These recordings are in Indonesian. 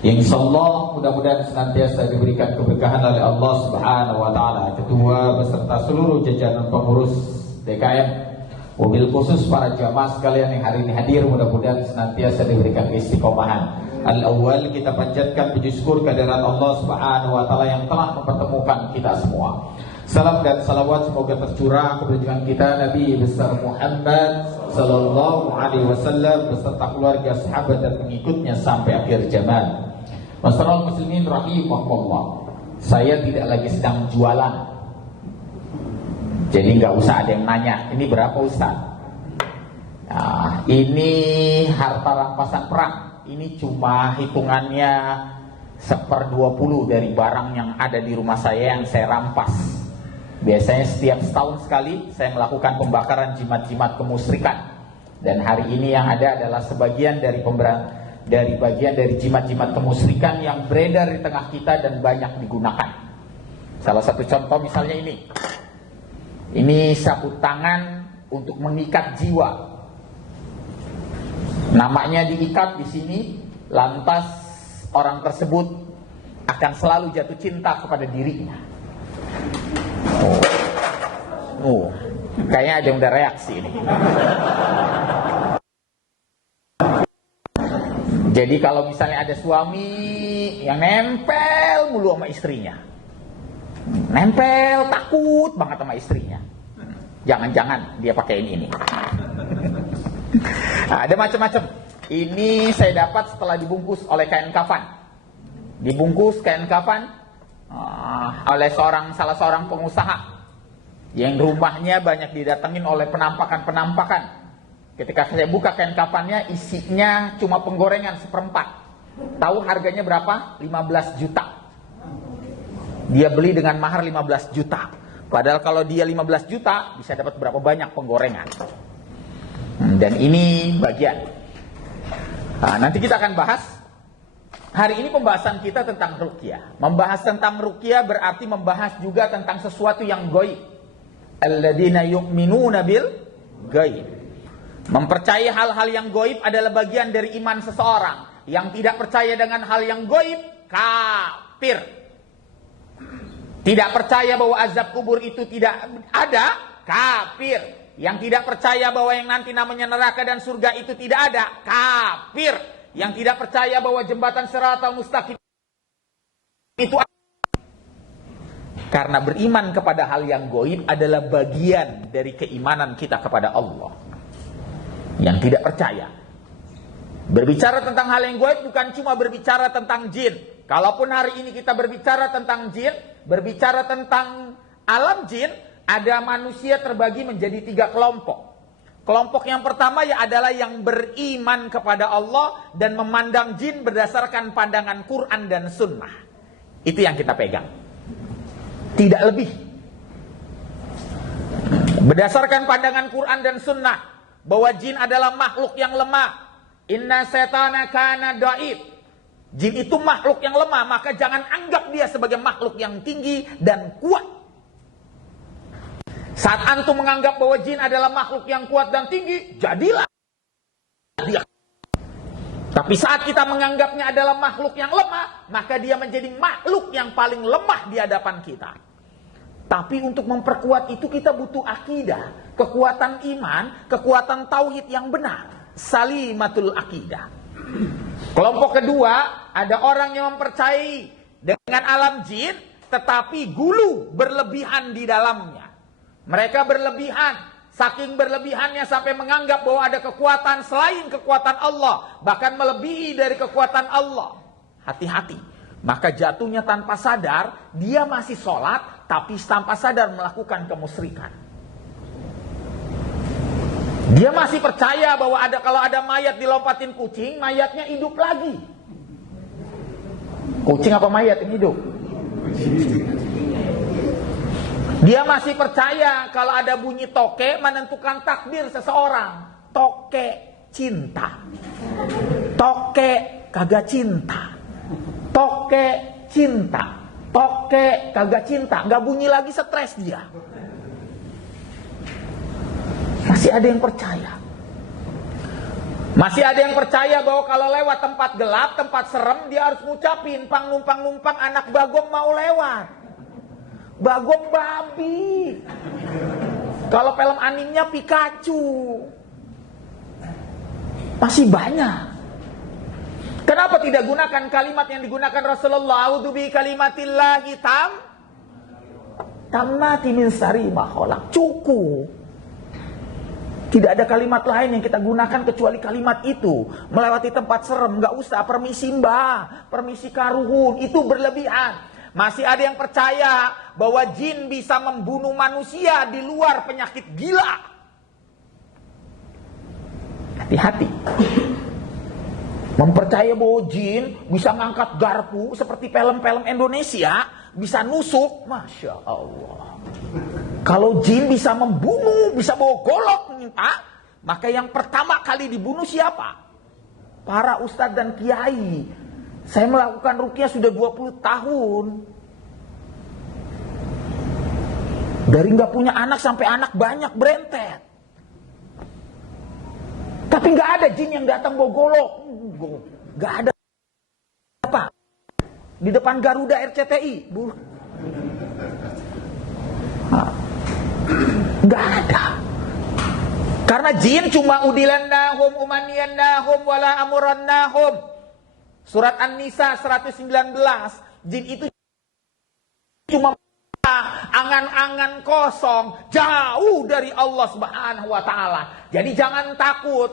Insya Allah mudah-mudahan senantiasa diberikan keberkahan oleh Allah Subhanahu wa Ta'ala, ketua beserta seluruh jajaran pengurus DKM, wabil khusus para jamaah sekalian yang hari ini hadir, mudah-mudahan senantiasa diberikan istiqomahan. Al-awwal, kita panjatkan puji syukur kehadirat Allah Subhanahu wa Ta'ala yang telah mempertemukan kita semua. Salam dan salawat semoga tercurah kepada junjungan kita Nabi besar Muhammad sallallahu alaihi wasallam beserta keluarga, sahabat dan pengikutnya sampai akhir zaman. Masyaallah muslimin rahimahullah. Saya tidak lagi sedang jualan. Jadi nggak usah ada yang nanya, ini berapa Ustaz? Nah, ini harta rampasan perang. Ini cuma hitungannya 1/20 dari barang yang ada di rumah saya yang saya rampas. Biasanya setiap setahun sekali saya melakukan pembakaran jimat-jimat kemusyrikan. Dan hari ini yang ada adalah sebagian dari bagian dari jimat-jimat kemusyrikan yang beredar di tengah kita dan banyak digunakan. Salah satu contoh misalnya ini. Ini sapu tangan untuk mengikat jiwa. Namanya diikat di sini, lantas orang tersebut akan selalu jatuh cinta kepada dirinya. Kayaknya ada yang udah reaksi ini. Jadi kalau misalnya ada suami yang nempel mulu sama istrinya, nempel, takut banget sama istrinya, jangan-jangan dia pakai ini. Ada macam-macam. Ini saya dapat setelah dibungkus oleh kain kafan. Dibungkus kain kafan oleh salah seorang pengusaha yang rumahnya banyak didatengin oleh penampakan-penampakan. Ketika saya buka kain kafannya, isinya cuma penggorengan 1/4. Tahu harganya berapa? 15 juta. Dia beli dengan mahar 15 juta. Padahal kalau dia 15 juta bisa dapat berapa banyak penggorengan. Dan ini bagian. Nanti kita akan bahas. Hari ini pembahasan kita tentang ruqyah. Membahas tentang ruqyah berarti membahas juga tentang sesuatu yang gaib. Alladzina yu'minuna bil gaib. Mempercayai hal-hal yang gaib adalah bagian dari iman seseorang. Yang tidak percaya dengan hal yang gaib, kafir. Tidak percaya bahwa azab kubur itu tidak ada, kafir. Yang tidak percaya bahwa yang nanti namanya neraka dan surga itu tidak ada, kafir. Yang tidak percaya bahwa jembatan Shiratal Mustaqim itu ada. Karena beriman kepada hal yang gaib adalah bagian dari keimanan kita kepada Allah. Yang tidak percaya. Berbicara tentang hal yang gaib bukan cuma berbicara tentang jin. Kalaupun hari ini kita berbicara tentang jin, berbicara tentang alam jin, ada manusia terbagi menjadi 3 kelompok. Kelompok yang pertama adalah yang beriman kepada Allah dan memandang jin berdasarkan pandangan Quran dan Sunnah. Itu yang kita pegang. Tidak lebih. Berdasarkan pandangan Quran dan Sunnah, bahwa jin adalah makhluk yang lemah. Inna setana kana dhaif. Jin itu makhluk yang lemah, maka jangan anggap dia sebagai makhluk yang tinggi dan kuat. Saat antum menganggap bahwa jin adalah makhluk yang kuat dan tinggi, jadilah dia. Tapi saat kita menganggapnya adalah makhluk yang lemah, maka dia menjadi makhluk yang paling lemah di hadapan kita. Tapi untuk memperkuat itu kita butuh akidah, kekuatan iman, kekuatan tauhid yang benar. Salimatul akidah. Kelompok kedua, ada orang yang mempercayai dengan alam jin, tetapi gulu berlebihan di dalamnya. Mereka berlebihan, saking berlebihannya sampai menganggap bahwa ada kekuatan selain kekuatan Allah, bahkan melebihi dari kekuatan Allah. Hati-hati, maka jatuhnya tanpa sadar, dia masih sholat, tapi tanpa sadar melakukan kemusyrikan. Dia masih percaya bahwa kalau ada mayat dilompatin kucing, mayatnya hidup lagi. Kucing apa mayat yang hidup? Dia masih percaya kalau ada bunyi toke menentukan takdir seseorang. Toke cinta. Toke kagak cinta. Toke cinta. Toke kagak cinta. Gak bunyi lagi, stres dia. Masih ada yang percaya. Masih ada yang percaya bahwa kalau lewat tempat gelap, tempat serem, dia harus ngucapin, pang numpang anak Bagong mau lewat. Bagong babi. Kalau film animenya Pikachu. Masih banyak. Kenapa tidak gunakan kalimat yang digunakan Rasulullah? A'udzubi kalimatillahi tammati min syarri ma khalaq. Cukup. Tidak ada kalimat lain yang kita gunakan kecuali kalimat itu. Melewati tempat serem, nggak usah. Permisi mbah, permisi karuhun, itu berlebihan. Masih ada yang percaya bahwa jin bisa membunuh manusia di luar penyakit gila. Hati-hati. Mempercaya bahwa jin bisa ngangkat garpu seperti film-film Indonesia, bisa nusuk, Masya Allah. Kalau jin bisa membunuh, bisa bawa golok, maka yang pertama kali dibunuh siapa? Para ustadz dan kiai. Saya melakukan ruqyah sudah 20 tahun. Dari nggak punya anak sampai anak banyak berentet. Tapi nggak ada jin yang datang bawa golok. Nggak ada. Apa? Di depan Garuda RCTI. Nggak ada. Karena jin cuma udilannahum umaniyannahum wala amurannahum. Surat An-Nisa 119. Jin itu cuma angan-angan kosong, jauh dari Allah Subhanahu wa taala. Jadi jangan takut.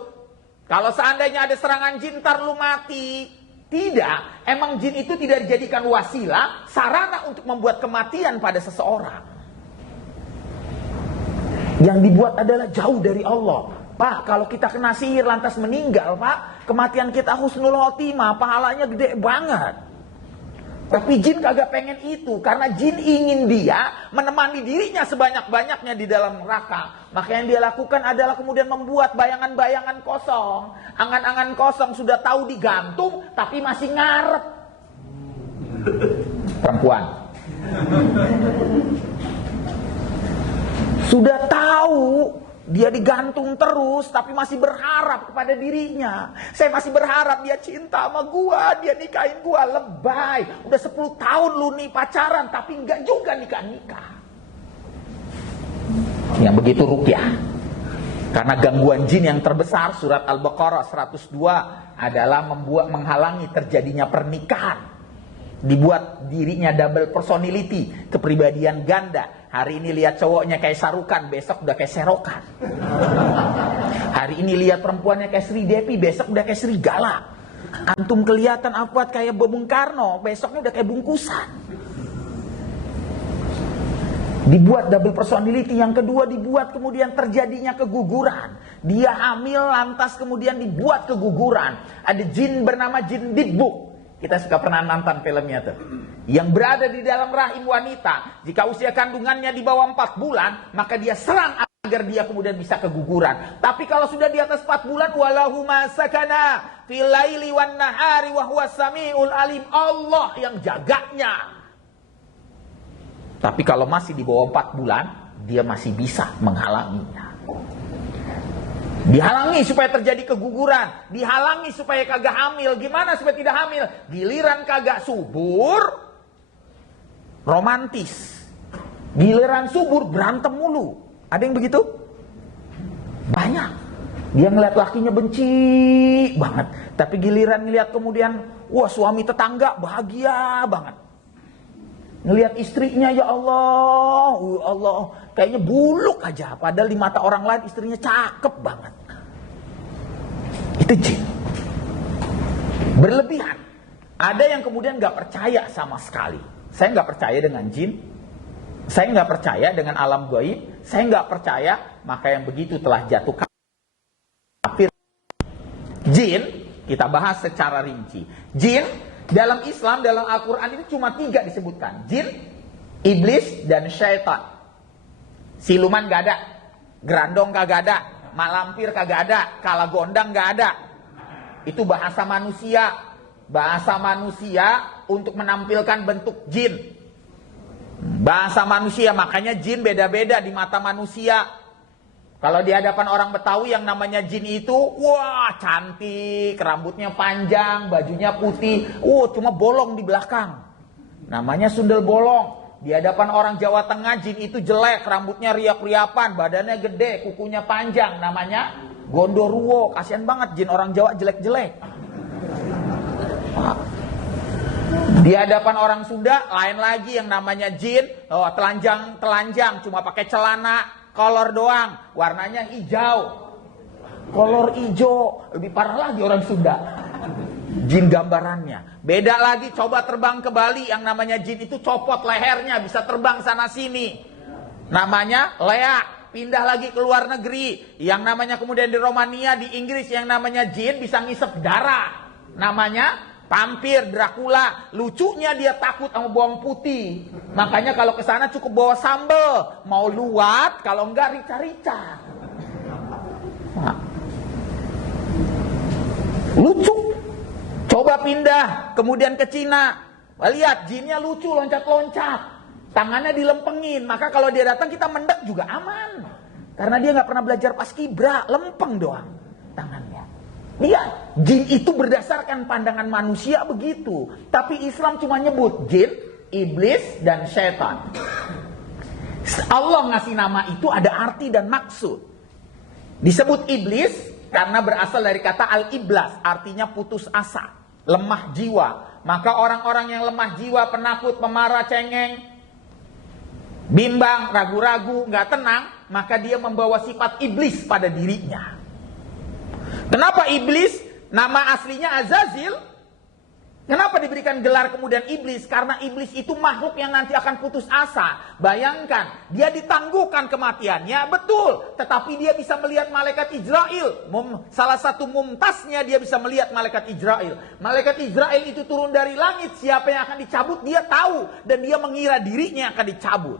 Kalau seandainya ada serangan jin ntar lu mati. Tidak, emang jin itu tidak dijadikan wasilah, sarana untuk membuat kematian pada seseorang. Yang dibuat adalah jauh dari Allah. Pak, kalau kita kena sihir lantas meninggal, Pak, kematian kita husnul khotimah, pahalanya gede banget. Tapi jin kagak pengen itu, karena jin ingin dia menemani dirinya sebanyak-banyaknya di dalam neraka. Maka yang dia lakukan adalah kemudian membuat bayangan-bayangan kosong. Angan-angan kosong sudah tahu digantung, tapi masih ngarep. Perempuan. Sudah tahu dia digantung terus, tapi masih berharap kepada dirinya. Saya masih berharap dia cinta sama gua, dia nikahin gua. Lebay. Udah 10 tahun lu nih pacaran, tapi enggak juga nikah-nikah. Yang begitu ruqyah. Karena gangguan jin yang terbesar, surat Al-Baqarah 102 adalah menghalangi terjadinya pernikahan. Dibuat dirinya double personality, kepribadian ganda. Hari ini lihat cowoknya kayak Sarukan, besok udah kayak Serokan. Hari ini lihat perempuannya kayak Sri Devi, besok udah kayak Serigala. Antum kelihatan apa kayak Bung Karno, besoknya udah kayak bungkusan. Dibuat double personality. Yang kedua dibuat kemudian terjadinya keguguran. Dia hamil lantas kemudian dibuat keguguran. Ada jin bernama jin Dibuk. Kita suka pernah nonton filmnya tuh. Yang berada di dalam rahim wanita. Jika usia kandungannya di bawah 4 bulan, maka dia serang agar dia kemudian bisa keguguran. Tapi kalau sudah di atas 4 bulan, walahu masakana fil laili wan nahari wa huwas samiul alim. Allah yang jaganya. Tapi kalau masih di bawah 4 bulan, dia masih bisa menghalanginya. Dihalangi supaya terjadi keguguran, dihalangi supaya kagak hamil. Gimana supaya tidak hamil? Giliran kagak subur, romantis. Giliran subur, berantem mulu. Ada yang begitu? Banyak. Dia ngeliat lakinya benci banget. Tapi giliran ngeliat kemudian, wah suami tetangga bahagia banget. Ngelihat istrinya, ya Allah, kayaknya buluk aja. Padahal di mata orang lain istrinya cakep banget. Itu jin. Berlebihan. Ada yang kemudian gak percaya sama sekali. Saya gak percaya dengan jin. Saya gak percaya dengan alam gaib. Saya gak percaya, maka yang begitu telah jatuh kafir. Jin, kita bahas secara rinci. Jin, dalam Islam, dalam Al-Quran itu cuma 3 disebutkan. Jin, iblis, dan syaitan. Siluman gak ada. Gerandong kagak ada. Mak lampir kagak ada. Kala gondang gak ada. Itu bahasa manusia. Bahasa manusia untuk menampilkan bentuk jin. Bahasa manusia, makanya jin beda-beda di mata manusia. Kalau di hadapan orang Betawi yang namanya jin itu, wah cantik, rambutnya panjang, bajunya putih, cuma bolong di belakang. Namanya sundel bolong. Di hadapan orang Jawa Tengah jin itu jelek, rambutnya riap-riapan, badannya gede, kukunya panjang, namanya gondoruo. Kasihan banget jin orang Jawa jelek-jelek. Di hadapan orang Sunda lain lagi yang namanya jin, telanjang, cuma pakai celana kolor doang, warnanya hijau. Kolor hijau, lebih parah lagi orang Sunda. Jin gambarannya. Beda lagi coba terbang ke Bali, yang namanya jin itu copot lehernya, bisa terbang sana sini. Namanya leak. Pindah lagi ke luar negeri, yang namanya kemudian di Romania, di Inggris, yang namanya jin bisa ngisep darah. Namanya vampir, Dracula. Lucunya dia takut sama bawang putih. Makanya kalau ke sana cukup bawa sambal. Mau luwat, kalau enggak rica-rica. Lucu. Coba pindah kemudian ke Cina. Lihat jinnya lucu, loncat-loncat. Tangannya dilempengin. Maka kalau dia datang kita mendek juga aman. Karena dia nggak pernah belajar paskibra, lempeng doang tangannya. Lihat, jin itu berdasarkan pandangan manusia begitu. Tapi Islam cuma nyebut jin, iblis, dan syaitan. Allah ngasih nama itu ada arti dan maksud. Disebut iblis karena berasal dari kata al-iblas, artinya putus asa, lemah jiwa. Maka orang-orang yang lemah jiwa, penakut, pemarah, cengeng, bimbang, ragu-ragu, nggak tenang, maka dia membawa sifat iblis pada dirinya. Kenapa iblis? Nama aslinya Azazil. Kenapa diberikan gelar kemudian iblis? Karena iblis itu makhluk yang nanti akan putus asa. Bayangkan, dia ditangguhkan kematiannya, betul. Tetapi dia bisa melihat malaikat Israel. Salah satu mumtaznya dia bisa melihat malaikat Israel. Malaikat Israel itu turun dari langit. Siapa yang akan dicabut dia tahu. Dan dia mengira dirinya akan dicabut.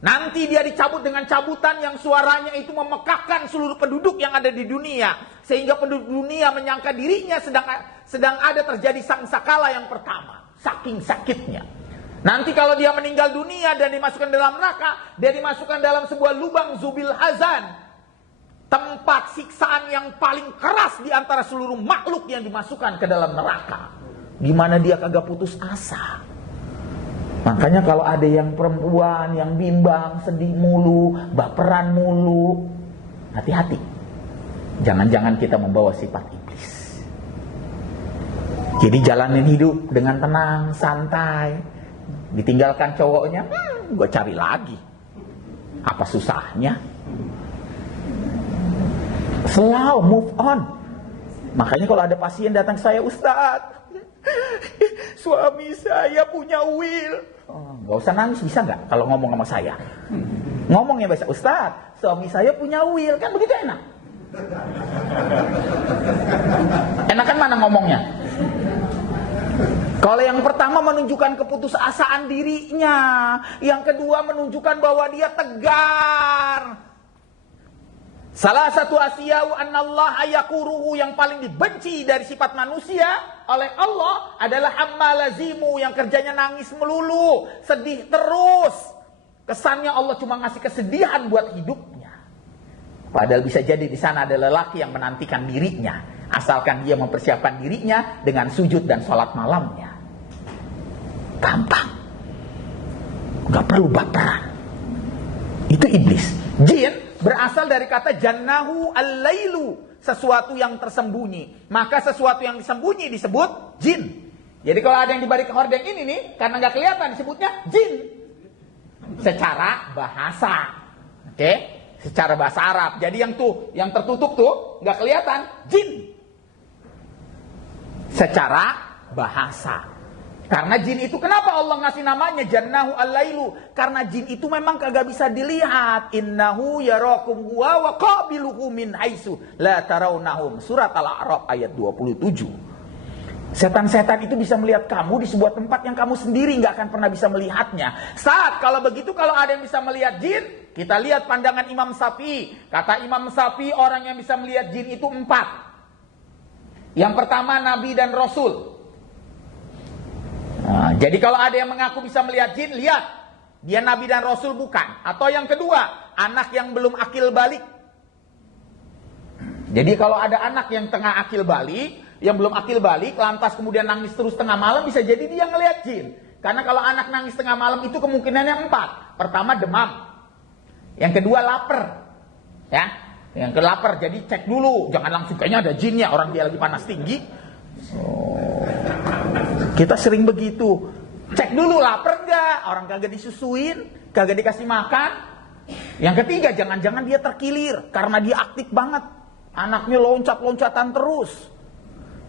Nanti dia dicabut dengan cabutan yang suaranya itu memekakkan seluruh penduduk yang ada di dunia. Sehingga penduduk dunia menyangka dirinya sedang ada terjadi sangsakala yang pertama. Saking sakitnya. Nanti kalau dia meninggal dunia dan dimasukkan dalam neraka, dia dimasukkan dalam sebuah lubang zubil hazan. Tempat siksaan yang paling keras di antara seluruh makhluk yang dimasukkan ke dalam neraka. Gimana dia kagak putus asa. Makanya kalau ada yang perempuan yang bimbang, sedih mulu, baperan mulu, hati-hati. Jangan-jangan kita membawa sifat iblis. Jadi jalanin hidup dengan tenang, santai. Ditinggalkan cowoknya, gue cari lagi. Apa susahnya? Slow, move on. Makanya kalau ada pasien datang ke saya, Ustadz, suami saya punya will. Gak usah nangis, bisa gak kalau ngomong sama saya? Ngomongnya biasa, Ustadz, suami saya punya will. Kan begitu enak. Enakan mana ngomongnya? Kalau yang pertama menunjukkan keputusasaan dirinya, yang kedua menunjukkan bahwa dia tegar. Salah satu asya'u annallaha yakuruhu, yang paling dibenci dari sifat manusia oleh Allah adalah ammalazimu, yang kerjanya nangis melulu, sedih terus. Kesannya Allah cuma ngasih kesedihan buat hidupnya. Padahal bisa jadi di sana ada lelaki yang menantikan dirinya, asalkan dia mempersiapkan dirinya dengan sujud dan sholat malamnya. Gampang. Gak perlu baperan. Itu iblis. Jin berasal dari kata jannahu al-lailu, sesuatu yang tersembunyi. Maka sesuatu yang disembunyi disebut jin. Jadi kalau ada yang di balik hordeng ini nih, karena nggak kelihatan disebutnya jin. Secara bahasa, oke? Secara bahasa Arab. Jadi yang tertutup tuh nggak kelihatan, jin. Secara bahasa. Karena jin itu, kenapa Allah ngasih namanya jannahu al-lailu? Karena jin itu memang kagak bisa dilihat. Innahu yarakum huwa wa qabiluhu min haitsu la tarawnahum. Surat Al-A'raf ayat 27. Setan-setan itu bisa melihat kamu di sebuah tempat yang kamu sendiri nggak akan pernah bisa melihatnya. Kalau begitu, kalau ada yang bisa melihat jin, kita lihat pandangan Imam Syafi'i. Kata Imam Syafi'i, orang yang bisa melihat jin itu 4. Yang pertama, Nabi dan Rasul. Nah, jadi kalau ada yang mengaku bisa melihat jin, lihat dia Nabi dan Rasul bukan. Atau yang kedua, anak yang belum akil balik. Jadi kalau ada anak yang tengah akil balik, yang belum akil balik, lantas kemudian nangis terus tengah malam, bisa jadi dia ngelihat jin. Karena kalau anak nangis tengah malam itu kemungkinannya 4. Pertama demam. Yang kedua lapar. Ya. Yang kedua lapar, jadi cek dulu. Jangan langsung kayaknya ada jinnya, orang dia lagi panas tinggi. Kita sering begitu. Cek dulu lapar enggak, orang kagak disusuin, kagak dikasih makan. Yang ketiga, jangan-jangan dia terkilir karena dia aktif banget. Anaknya loncat-loncatan terus.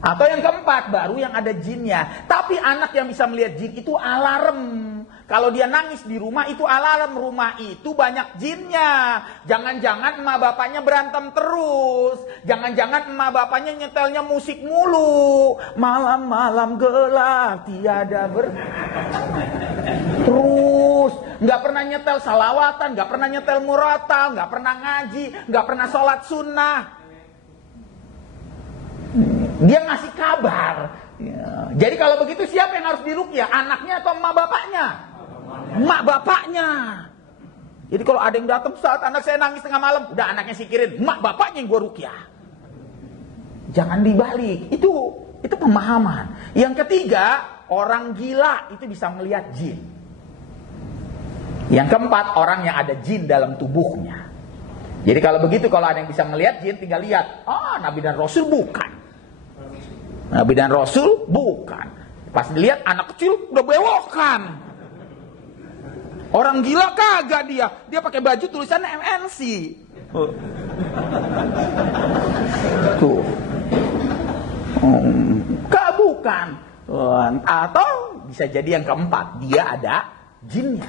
Atau yang keempat, baru yang ada jinnya. Tapi anak yang bisa melihat jin itu alarm. Kalau dia nangis di rumah itu alarm, rumah itu banyak jinnya. Jangan-jangan emak bapaknya berantem terus. Jangan-jangan emak bapaknya nyetelnya musik mulu. Malam-malam gelap tiada terus. Nggak pernah nyetel salawatan, nggak pernah nyetel muratal, nggak pernah ngaji, nggak pernah sholat sunnah. Dia ngasih kabar. Ya. Jadi kalau begitu siapa yang harus diruqyah? Anaknya atau emak bapaknya? Emak bapaknya. Jadi kalau ada yang datang, saat anak saya nangis tengah malam, udah anaknya sikirin, emak bapaknya yang gue ruqyah. Jangan dibalik. Itu pemahaman. Yang ketiga, orang gila itu bisa melihat jin. Yang keempat, orang yang ada jin dalam tubuhnya. Jadi kalau begitu, kalau ada yang bisa melihat jin, tinggal lihat. Nabi dan Rasul bukan. Nabi dan Rasul bukan. Pas dilihat anak kecil udah bewokan. Orang gila kagak dia. Dia pakai baju tulisannya MNC. Tuh. Bukan. Atau bisa jadi yang keempat, dia ada jinnya.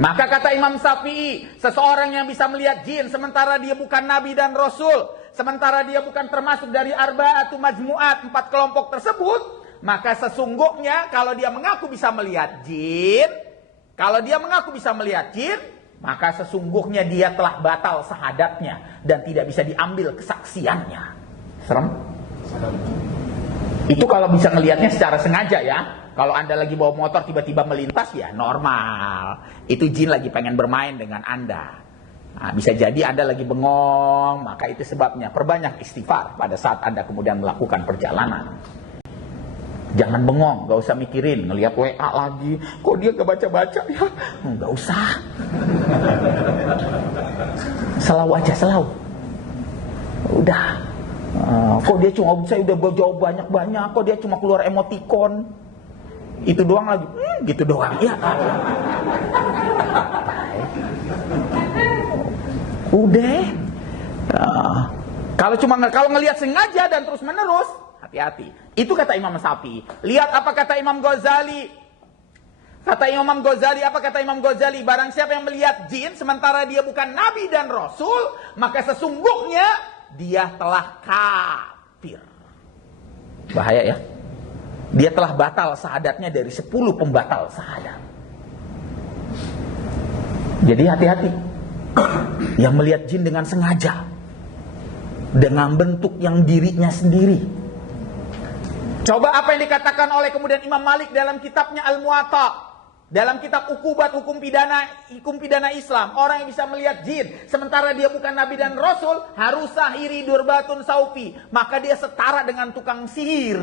Maka kata Imam Syafi'i, seseorang yang bisa melihat jin sementara dia bukan Nabi dan Rasul, sementara dia bukan termasuk dari arba'atu majmu'at, 4 kelompok tersebut, maka sesungguhnya kalau dia mengaku bisa melihat jin, maka sesungguhnya dia telah batal syahadatnya dan tidak bisa diambil kesaksiannya. Serem? Itu kalau bisa melihatnya secara sengaja ya. Kalau Anda lagi bawa motor tiba-tiba melintas ya normal. Itu jin lagi pengen bermain dengan Anda. Nah, bisa jadi Anda lagi bengong, maka itu sebabnya. Perbanyak istighfar pada saat Anda kemudian melakukan perjalanan. Jangan bengong, gak usah mikirin, ngelihat WA lagi. Kok dia gak baca-baca ya? Gak usah. Selau aja, selau. Udah. Kok dia cuma, saya udah jawab banyak-banyak, kok dia cuma keluar emoticon. Itu doang lagi, gitu doang. Ya. Udah. Kalau ngelihat sengaja dan terus menerus, hati-hati. Itu kata Imam Syafi'i. Lihat apa kata Imam Ghazali. Apa kata Imam Ghazali? Barang siapa yang melihat jin sementara dia bukan Nabi dan Rasul, maka sesungguhnya dia telah kafir. Bahaya ya. Dia telah batal syahadatnya dari 10 pembatal syahadat. Jadi hati-hati. Yang melihat jin dengan sengaja, dengan bentuk yang dirinya sendiri. Coba apa yang dikatakan oleh kemudian Imam Malik dalam kitabnya Al-Muwatta, dalam kitab hukum pidana Islam. Orang yang bisa melihat jin sementara dia bukan Nabi dan Rasul, harus sahiri durbatun saufi, maka dia setara dengan tukang sihir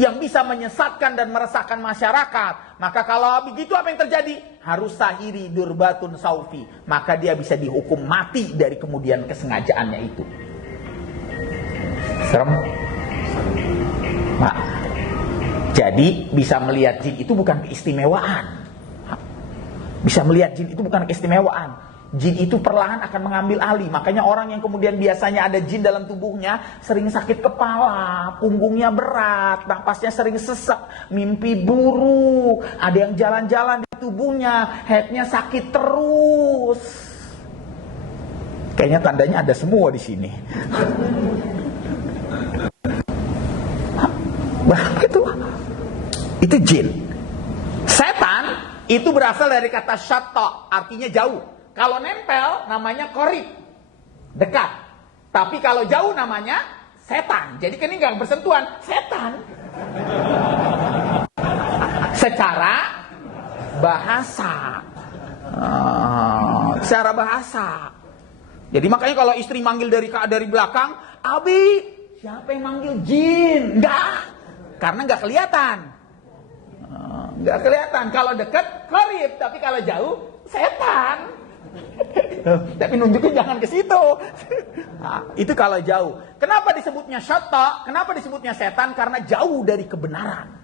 yang bisa menyesatkan dan meresahkan masyarakat. Maka kalau begitu apa yang terjadi? Harus sahiri durbatun saufi, maka dia bisa dihukum mati dari kemudian kesengajaannya itu. Serem. Nah, jadi bisa melihat jin itu bukan keistimewaan. Bisa melihat jin itu bukan keistimewaan. Jin itu perlahan akan mengambil alih. Makanya orang yang kemudian biasanya ada jin dalam tubuhnya sering sakit kepala, punggungnya berat, napasnya sering sesak, mimpi buruk, ada yang jalan-jalan di tubuhnya, headnya sakit terus. Kayaknya tandanya ada semua di sini. Itu jin. Setan itu berasal dari kata syatta, artinya jauh. Kalau nempel namanya qarib, dekat. Tapi kalau jauh namanya setan. Jadi kan ini nggak bersentuhan, setan. Secara bahasa. Secara bahasa. Jadi makanya kalau istri manggil dari belakang, Abi, siapa yang manggil jin? Enggak. Karena enggak kelihatan. Enggak kelihatan. Kalau dekat, qarib. Tapi kalau jauh, setan. Tapi nunjukin jangan ke situ. Nah, itu kalau jauh. Kenapa disebutnya syaitan? Kenapa disebutnya setan? Karena jauh dari kebenaran.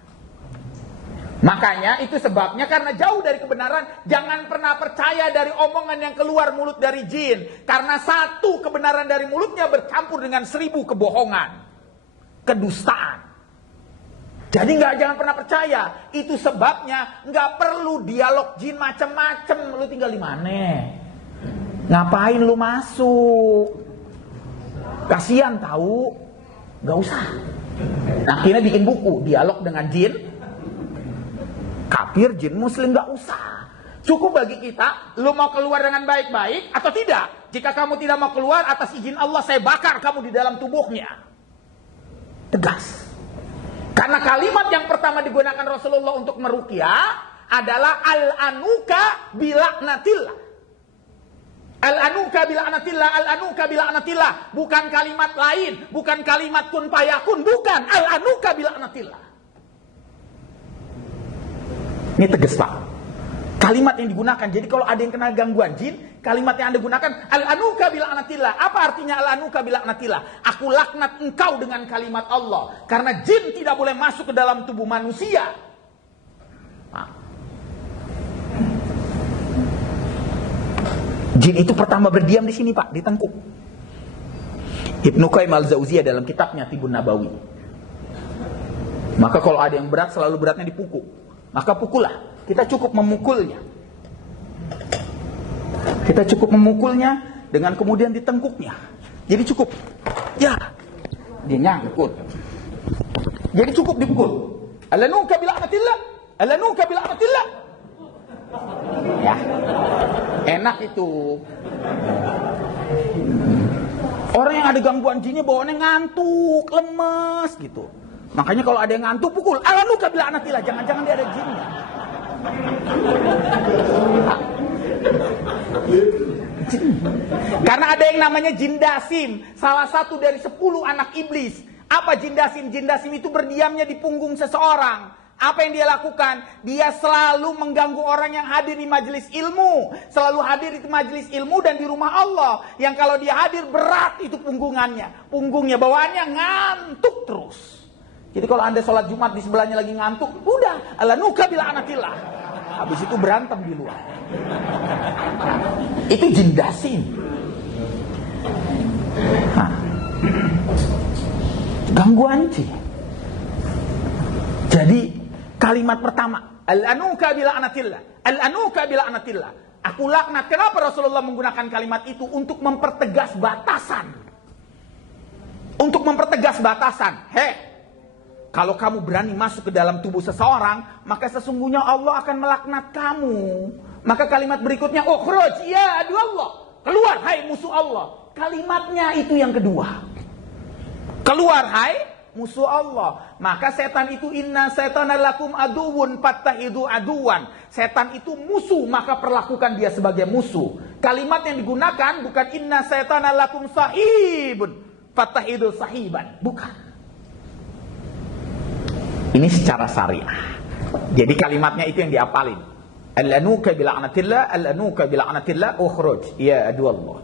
Makanya itu sebabnya karena jauh dari kebenaran, jangan pernah percaya dari omongan yang keluar mulut dari jin. Karena satu kebenaran dari mulutnya bercampur dengan 1000 kebohongan, kedustaan. Jadi jangan pernah percaya. Itu sebabnya nggak perlu dialog jin macem-macem. Lu tinggal di mana? Ngapain lu masuk? Kasihan tahu, nggak usah. Nah, akhirnya bikin buku dialog dengan jin kafir, jin muslim, nggak usah. Cukup bagi kita, lu mau keluar dengan baik-baik atau tidak. Jika kamu tidak mau keluar, atas izin Allah saya bakar kamu di dalam tubuhnya. Tegas. Karena kalimat yang pertama digunakan Rasulullah untuk meruqyah adalah al-anuka bila'natillah. Al-anuka bila'natillah, al-anuka bila'natillah. Bukan kalimat lain, bukan kalimat kun payakun, bukan. Al-anuka bila'natillah. Ini tegas Pak. Kalimat yang digunakan. Jadi kalau ada yang kena gangguan jin, kalimat yang Anda gunakan al-anuka bila'natillah. Apa artinya al-anuka bila'natillah? Aku laknat engkau dengan kalimat Allah. Karena jin tidak boleh masuk ke dalam tubuh manusia. Jin itu pertama berdiam di sini Pak, di tengkuk. Ibnu Qayyim al-Jauziyah dalam kitabnya Tibun Nabawi. Maka kalau ada yang berat, selalu beratnya dipukul. Maka pukullah. Kita cukup memukulnya. Kita cukup memukulnya dengan kemudian di tengkuknya. Jadi cukup. Ya. Dia nyangkut. Jadi cukup dipukul. Alanuka bila'natillah. Alanuka bila'natillah. Ya. Enak itu. Orang yang ada gangguan jinnya bawaannya ngantuk, lemes gitu. Makanya kalau ada yang ngantuk pukul. Alanuka bila'natillah. Jangan-jangan dia ada jinnya. Karena ada yang namanya jin dasim, salah satu dari 10 anak iblis. Apa jin dasim? Jin dasim itu berdiamnya di punggung seseorang. Apa yang dia lakukan? Dia selalu mengganggu orang yang hadir di majelis ilmu. Selalu hadir di majelis ilmu dan di rumah Allah. Yang kalau dia hadir berat itu punggungnya, bawaannya ngantuk terus. Jadi kalau Anda sholat Jumat di sebelahnya lagi ngantuk, udah alanuka bila'natillah. Habis itu berantem di luar. Itu jin dasim. Gangguan jin. Jadi kalimat pertama, al-anuka bila'natillah. Al-anuka bila'natillah. Aku laknat. Kenapa Rasulullah menggunakan kalimat itu? Untuk mempertegas batasan. Untuk mempertegas batasan. Kalau kamu berani masuk ke dalam tubuh seseorang, maka sesungguhnya Allah akan melaknat kamu. Maka kalimat berikutnya, ukhruj ya adu Allah. Keluar hai musuh Allah. Kalimatnya itu yang kedua. Keluar hai musuh Allah. Maka setan itu inna setana lakum aduwun fattahidu aduwan. Setan itu musuh, maka perlakukan dia sebagai musuh. Kalimat yang digunakan bukan inna setana lakum sahibun fattahidu sahiban. Bukan. Ini secara syariah. Jadi kalimatnya itu yang diapalin. Al-anuka bila'natillah, al-anuka bila'natillah, ukhruj ya adu Allah.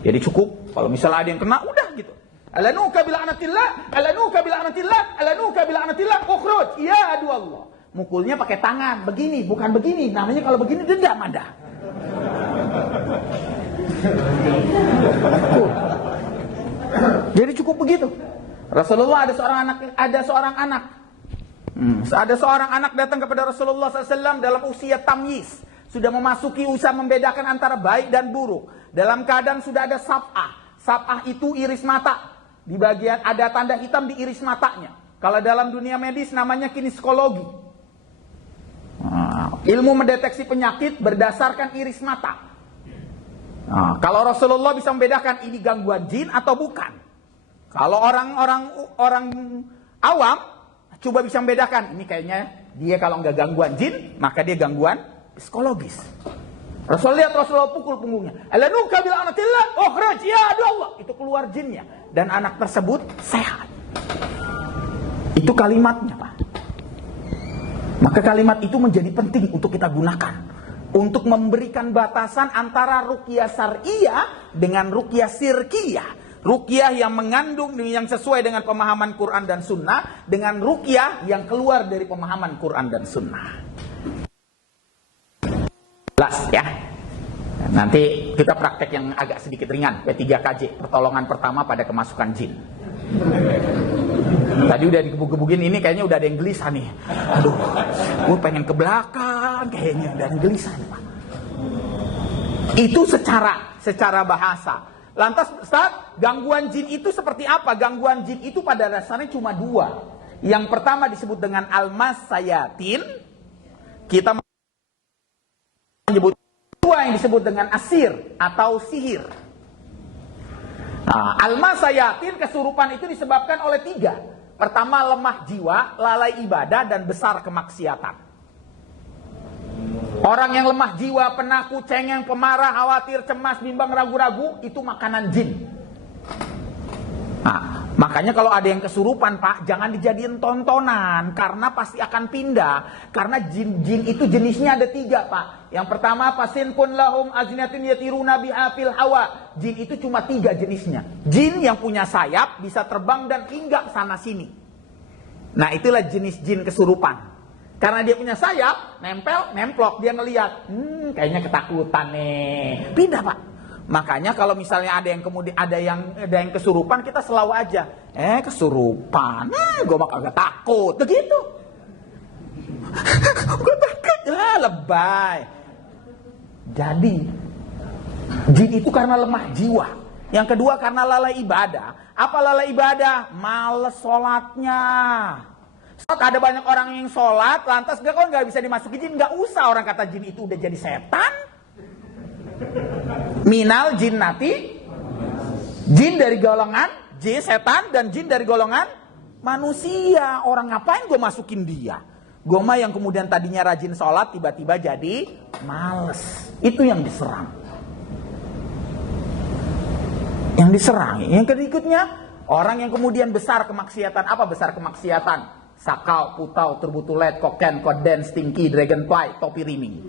Jadi cukup. Kalau misalnya ada yang kena, udah gitu. Al-anuka bila'natillah, al-anuka bila'natillah, al-anuka bila'natillah, ukhruj ya adu Allah. Mukulnya pakai tangan, begini, bukan begini. Namanya kalau begini dendam Anda. Jadi cukup begitu. Rasulullah ada seorang anak. Ada seorang anak datang kepada Rasulullah SAW dalam usia tamyiz. Sudah memasuki usia membedakan antara baik dan buruk. Dalam keadaan sudah ada sab'ah. Sab'ah itu iris mata. Di bagian ada tanda hitam di iris matanya. Kalau dalam dunia medis namanya kinesiologi. Ilmu mendeteksi penyakit berdasarkan iris mata. Kalau Rasulullah bisa membedakan ini gangguan jin atau bukan. Kalau orang awam coba bisa membedakan, ini kayaknya dia kalau nggak gangguan jin, maka dia gangguan psikologis. Rasul lihat Rasulullah pukul punggungnya. Alanuka bil anatillah, ukhraj ya Allah. Itu keluar jinnya dan anak tersebut sehat. Itu kalimatnya, Pak. Maka kalimat itu menjadi penting untuk kita gunakan untuk memberikan batasan antara ruqyah syar'iyyah dengan ruqyah sirkiyah. Ruqyah yang mengandung yang sesuai dengan pemahaman Quran dan Sunnah dengan ruqyah yang keluar dari pemahaman Quran dan Sunnah. Jelas ya. Nanti kita praktek yang agak sedikit ringan, P3KJ, pertolongan pertama pada kemasukan jin. Tadi udah digebuk-gebukin, ini kayaknya udah ada yang gelisah nih. Aduh, gue pengen ke belakang, kayaknya udah ada yang gelisah nih, Pak. Itu secara bahasa. Lantas Ustaz, gangguan jin itu seperti apa? Gangguan jin itu pada dasarnya cuma dua. Yang pertama disebut dengan al-mas-sayatin. Kita menyebut dua yang disebut dengan asir atau sihir. Nah, al-mas-sayatin, kesurupan itu disebabkan oleh tiga. Pertama, lemah jiwa, lalai ibadah, dan besar kemaksiatan. Orang yang lemah jiwa, penakut, cengeng, pemarah, khawatir, cemas, bimbang, ragu-ragu, itu makanan jin. Nah, makanya kalau ada yang kesurupan, Pak, jangan dijadiin tontonan, karena pasti akan pindah. Karena jin itu jenisnya ada tiga, Pak. Yang pertama, fasin pun lahum azinatun yatiruna biha fil hawa. Jin itu cuma tiga jenisnya. Jin yang punya sayap, bisa terbang dan hinggap sana sini. Nah, itulah jenis jin kesurupan. Karena dia punya sayap, nemplok, dia ngelihat, kayaknya ketakutan nih. Pindah, Pak. Makanya kalau misalnya ada yang kemudian ada yang kesurupan, kita selalu aja, kesurupan, gue mah kagak takut, begitu. Gue takut, lebay. Jadi jin itu karena lemah jiwa. Yang kedua karena lalai ibadah. Apa lalai ibadah? Males sholatnya. Ada banyak orang yang sholat, lantas nggak bisa dimasuki jin, nggak usah orang kata jin itu udah jadi setan. Minal jinnati, jin dari golongan jin setan dan jin dari golongan manusia. Orang ngapain gue masukin dia? Gue mah yang kemudian tadinya rajin sholat tiba-tiba jadi males. Itu yang diserang. Yang diserang. Yang berikutnya orang yang kemudian besar kemaksiatan. Apa besar kemaksiatan? Sakau, putau, terbutulet, koken, koden, stinky, dragonfly, topi riming.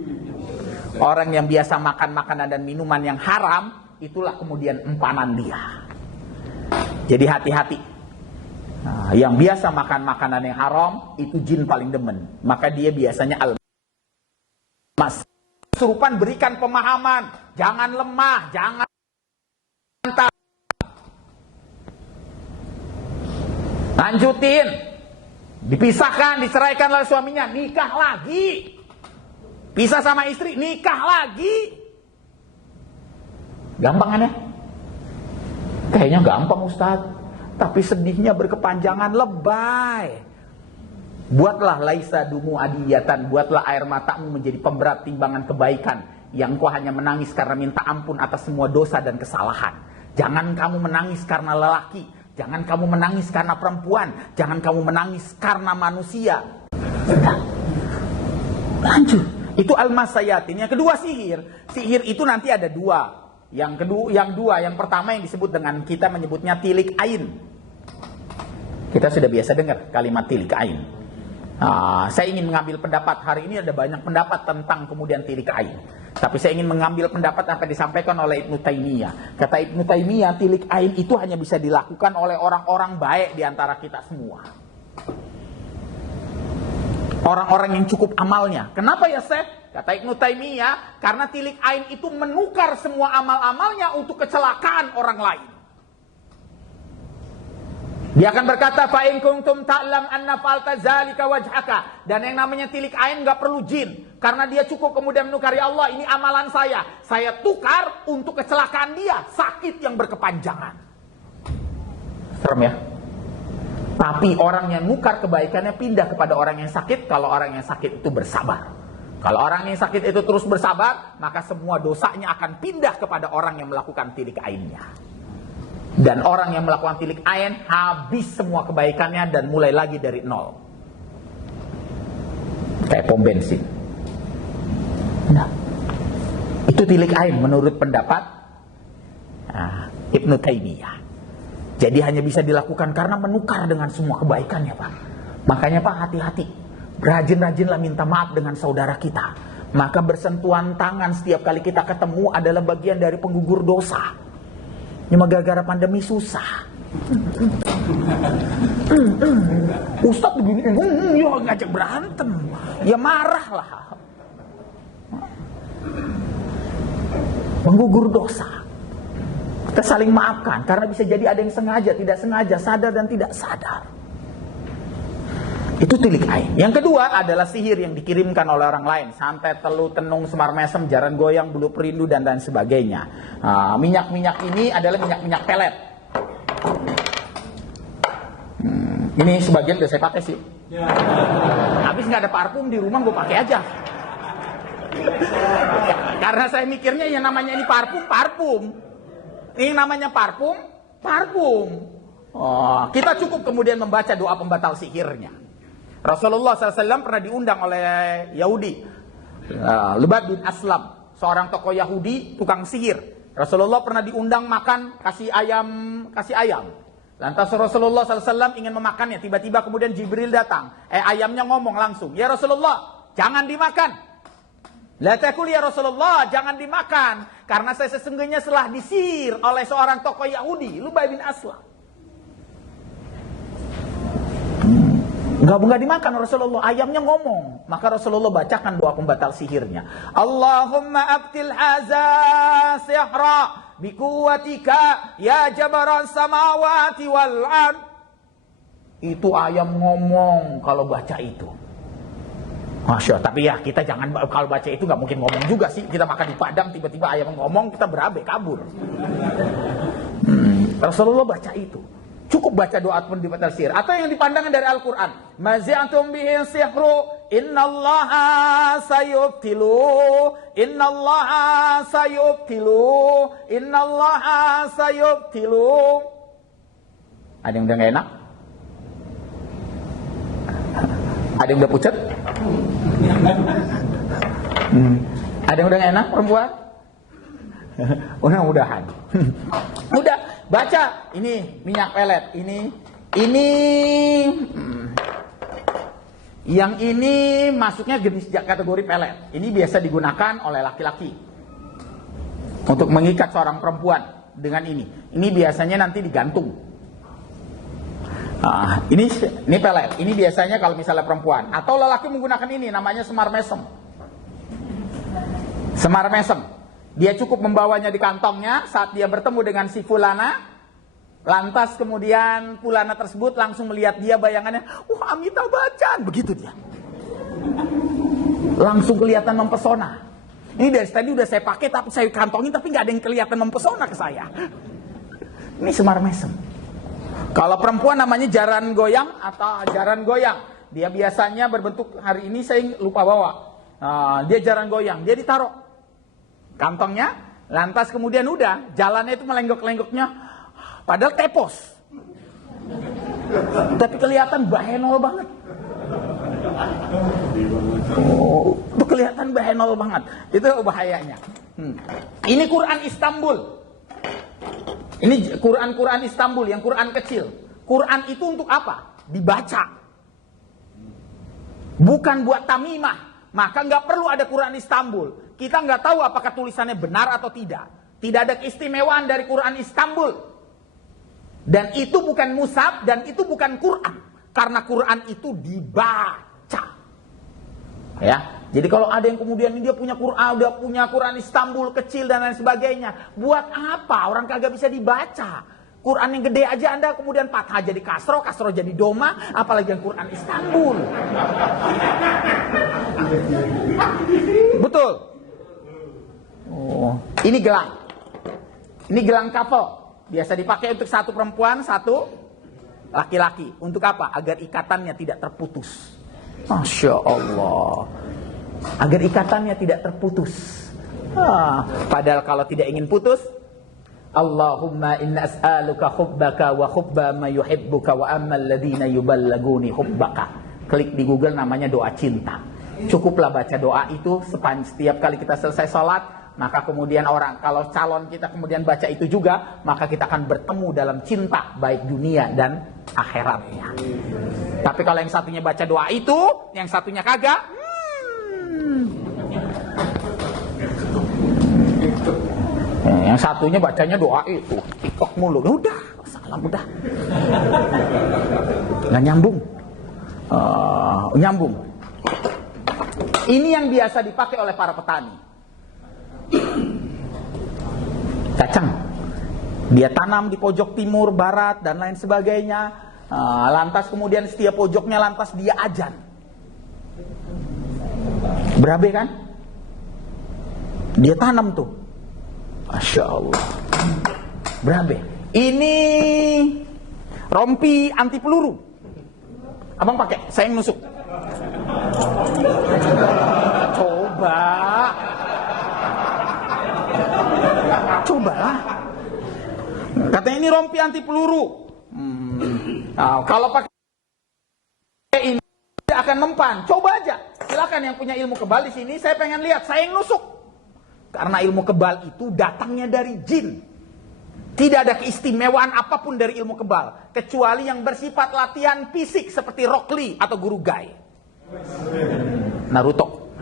Orang yang biasa makan makanan dan minuman yang haram, itulah kemudian empanan dia. Jadi hati-hati. Nah, yang biasa makan makanan yang haram, itu jin paling demen. Maka dia biasanya al-mas. Kesurupan berikan pemahaman. Jangan lemah, jangan takut. Lanjutin. Dipisahkan, diceraikan oleh suaminya, nikah lagi. Pisah sama istri, nikah lagi. Gampang kan ya? Kayaknya gampang Ustaz. Tapi sedihnya berkepanjangan, lebay. Buatlah laisa dumu adiyatan. Buatlah air matamu menjadi pemberat timbangan kebaikan. Yang kau hanya menangis karena minta ampun atas semua dosa dan kesalahan. Jangan kamu menangis karena lelaki. Jangan kamu menangis karena perempuan. Jangan kamu menangis karena manusia. Sudah. Lanjut. Itu al-masayatin. Yang kedua sihir. Sihir itu nanti ada dua. Yang pertama yang disebut dengan kita menyebutnya tilik ain. Kita sudah biasa dengar kalimat tilik ain. Saya ingin mengambil pendapat hari ini, ada banyak pendapat tentang kemudian tilik ain. Tapi saya ingin mengambil pendapat apa disampaikan oleh Ibnu Taimiyah. Kata Ibnu Taimiyah, tilik ain itu hanya bisa dilakukan oleh orang-orang baik di antara kita semua. Orang-orang yang cukup amalnya. Kenapa ya Syekh? Kata Ibnu Taimiyah, karena tilik ain itu menukar semua amal-amalnya untuk kecelakaan orang lain. Dia akan berkata, fa in kuntum ta'lam anna fa'alta zalika wajhaka. Dan yang namanya tilik ain enggak perlu jin, karena dia cukup kemudian menukari Allah, ini amalan saya tukar untuk kecelakaan dia, sakit yang berkepanjangan. Serem ya? Tapi orang yang nukar kebaikannya pindah kepada orang yang sakit kalau orang yang sakit itu bersabar. Kalau orang yang sakit itu terus bersabar, maka semua dosanya akan pindah kepada orang yang melakukan tilik ainnya. Dan orang yang melakukan tilik ain habis semua kebaikannya dan mulai lagi dari nol. Kayak pom bensin. Nah, Itu tilik ain menurut pendapat Ibnu Taimiyah. Jadi hanya bisa dilakukan karena menukar dengan semua kebaikannya, Pak. Makanya Pak, hati-hati. Rajin-rajinlah minta maaf dengan saudara kita. Maka bersentuhan tangan setiap kali kita ketemu adalah bagian dari penggugur dosa. Cuma gara-gara pandemi susah. Ustadz begini, ya ngajak berantem, ya marah lah. Menggugur dosa. Kita saling maafkan, karena bisa jadi ada yang sengaja, tidak sengaja, sadar dan tidak sadar. Itu tilik ain. Yang kedua adalah sihir yang dikirimkan oleh orang lain. Santet, telu, tenung, semar mesem, jaran goyang, bulu perindu, dan lain sebagainya. Minyak-minyak ini adalah minyak-minyak pelet. Ini sebagian udah saya pakai sih. Habis nggak ada parfum di rumah, gue pakai aja. Karena saya mikirnya yang namanya ini parfum. Ini namanya parfum. Kita cukup kemudian membaca doa pembatal sihirnya. Rasulullah SAW pernah diundang oleh Yahudi, Lebad bin Aslam, seorang tokoh Yahudi, tukang sihir. Rasulullah pernah diundang makan, kasih ayam. Lantas Rasulullah SAW ingin memakannya. Tiba-tiba kemudian Jibril datang. Ayamnya ngomong langsung, "Ya Rasulullah, jangan dimakan." La takul ya Rasulullah, jangan dimakan. Karena saya sesungguhnya telah disihir oleh seorang tokoh Yahudi, Lebad bin Aslam. Enggak dimakan Rasulullah, ayamnya ngomong. Maka Rasulullah bacakan doa pembatal sihirnya. Allahumma abtil haza sihra bikuwatika ya jabaran samawati wal ard. Itu ayam ngomong kalau baca itu. Masya Allah, tapi ya kita jangan, kalau baca itu nggak mungkin ngomong juga sih. Kita makan di Padang, tiba-tiba ayam ngomong, kita berabe, kabur. Rasulullah baca itu. Cukup baca doa pembatal sihir. Atau yang dipandangkan dari Al-Quran. Mazi'atum bihi sihru, innallaha sayubtilu, innallaha sayubtilu, innallaha sayubtilu. Ada yang udah gak enak? Ada yang udah pucat? Ada yang udah gak enak perempuan? Mudah-mudahan. Udah baca ini minyak pelet, ini yang ini masuknya jenis kategori pelet. Ini biasa digunakan oleh laki-laki untuk mengikat seorang perempuan dengan ini. Ini biasanya nanti digantung. Ini pelet. Ini biasanya kalau misalnya perempuan atau lelaki menggunakan ini, namanya semar mesem. Semar mesem. Dia cukup membawanya di kantongnya saat dia bertemu dengan si fulana. Lantas kemudian fulana tersebut langsung melihat dia, bayangannya, wah Amitabh Bachchan, begitu dia. Langsung kelihatan mempesona. Ini dari tadi udah saya pakai, tapi saya kantongin, tapi nggak ada yang kelihatan mempesona ke saya. Ini semar mesem. Kalau perempuan namanya jaran goyang atau jaran goyang. Dia biasanya berbentuk, hari ini saya lupa bawa. Dia jaran goyang, dia ditaruh kantongnya, lantas kemudian udah jalannya itu melenggok-lenggoknya, padahal tepos, tapi kelihatan bahenol banget. Itu kelihatan bahenol banget. Itu bahayanya. Ini Quran Istanbul. Ini Quran Istanbul, yang Quran kecil. Quran itu untuk apa? Dibaca, bukan buat tamimah. Maka nggak perlu ada Quran Istanbul. Kita nggak tahu apakah tulisannya benar atau tidak. Tidak ada keistimewaan dari Quran Istanbul. Dan itu bukan mushaf, dan itu bukan Quran. Karena Quran itu dibaca. Ya, jadi kalau ada yang kemudian dia punya Quran Istanbul kecil dan lain sebagainya, buat apa? Orang kagak bisa dibaca. Quran yang gede aja Anda kemudian fathah jadi kasroh, kasroh jadi doma, apalagi yang Quran Istanbul. Betul. Ini gelang. Ini gelang couple. Biasa dipakai untuk satu perempuan, satu laki-laki. Untuk apa? Agar ikatannya tidak terputus. Masya Allah. Agar ikatannya tidak terputus. Padahal kalau tidak ingin putus, Allahumma inna as'aluka hubbaka wa hubba ma yuhibbuka wa ammal ladhina yuballaguni hubbaka. Klik di Google, namanya doa cinta. Cukuplah baca doa itu setiap kali kita selesai sholat. maka kemudian kalau calon kita kemudian baca itu juga, maka kita akan bertemu dalam cinta baik dunia dan akhiratnya. Tapi kalau yang satunya baca doa itu, yang satunya kagak, yang satunya bacanya doa itu, TikTok mulu, udah, salam udah, nggak nyambung, nyambung. Ini yang biasa dipakai oleh para petani. Kacang, dia tanam di pojok timur, barat, dan lain sebagainya. Lantas kemudian setiap pojoknya lantas dia ajan. Berabe kan? Dia tanam tuh. Masya Allah. Berabe. Ini rompi anti peluru. Abang pakai, saya yang nusuk. Cobalah. Katanya ini rompi anti peluru. Nah, kalau pakai ini tidak akan mempan. Coba aja. Silakan yang punya ilmu kebal di sini. Saya pengen lihat. Saya yang nusuk. Karena ilmu kebal itu datangnya dari jin. Tidak ada keistimewaan apapun dari ilmu kebal, kecuali yang bersifat latihan fisik seperti Rock Lee atau Guru Gai. Naruto.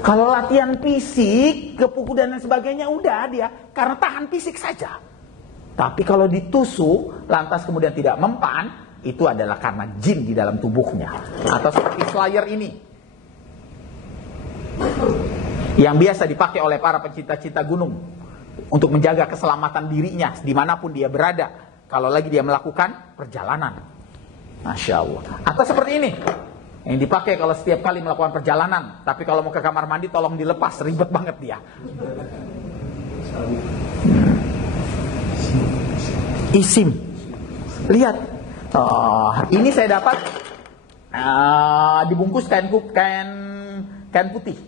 Kalau latihan fisik, kepuku dan lain sebagainya, udah dia karena tahan fisik saja. Tapi kalau ditusuk, lantas kemudian tidak mempan, itu adalah karena jin di dalam tubuhnya. Atau seperti Slayer ini, yang biasa dipakai oleh para pencinta-cinta gunung untuk menjaga keselamatan dirinya dimanapun dia berada kalau lagi dia melakukan perjalanan. Masya Allah. Atau seperti ini, yang dipakai kalau setiap kali melakukan perjalanan, tapi kalau mau ke kamar mandi tolong dilepas, ribet banget dia. Isim. Lihat, ini saya dapat dibungkus kain putih.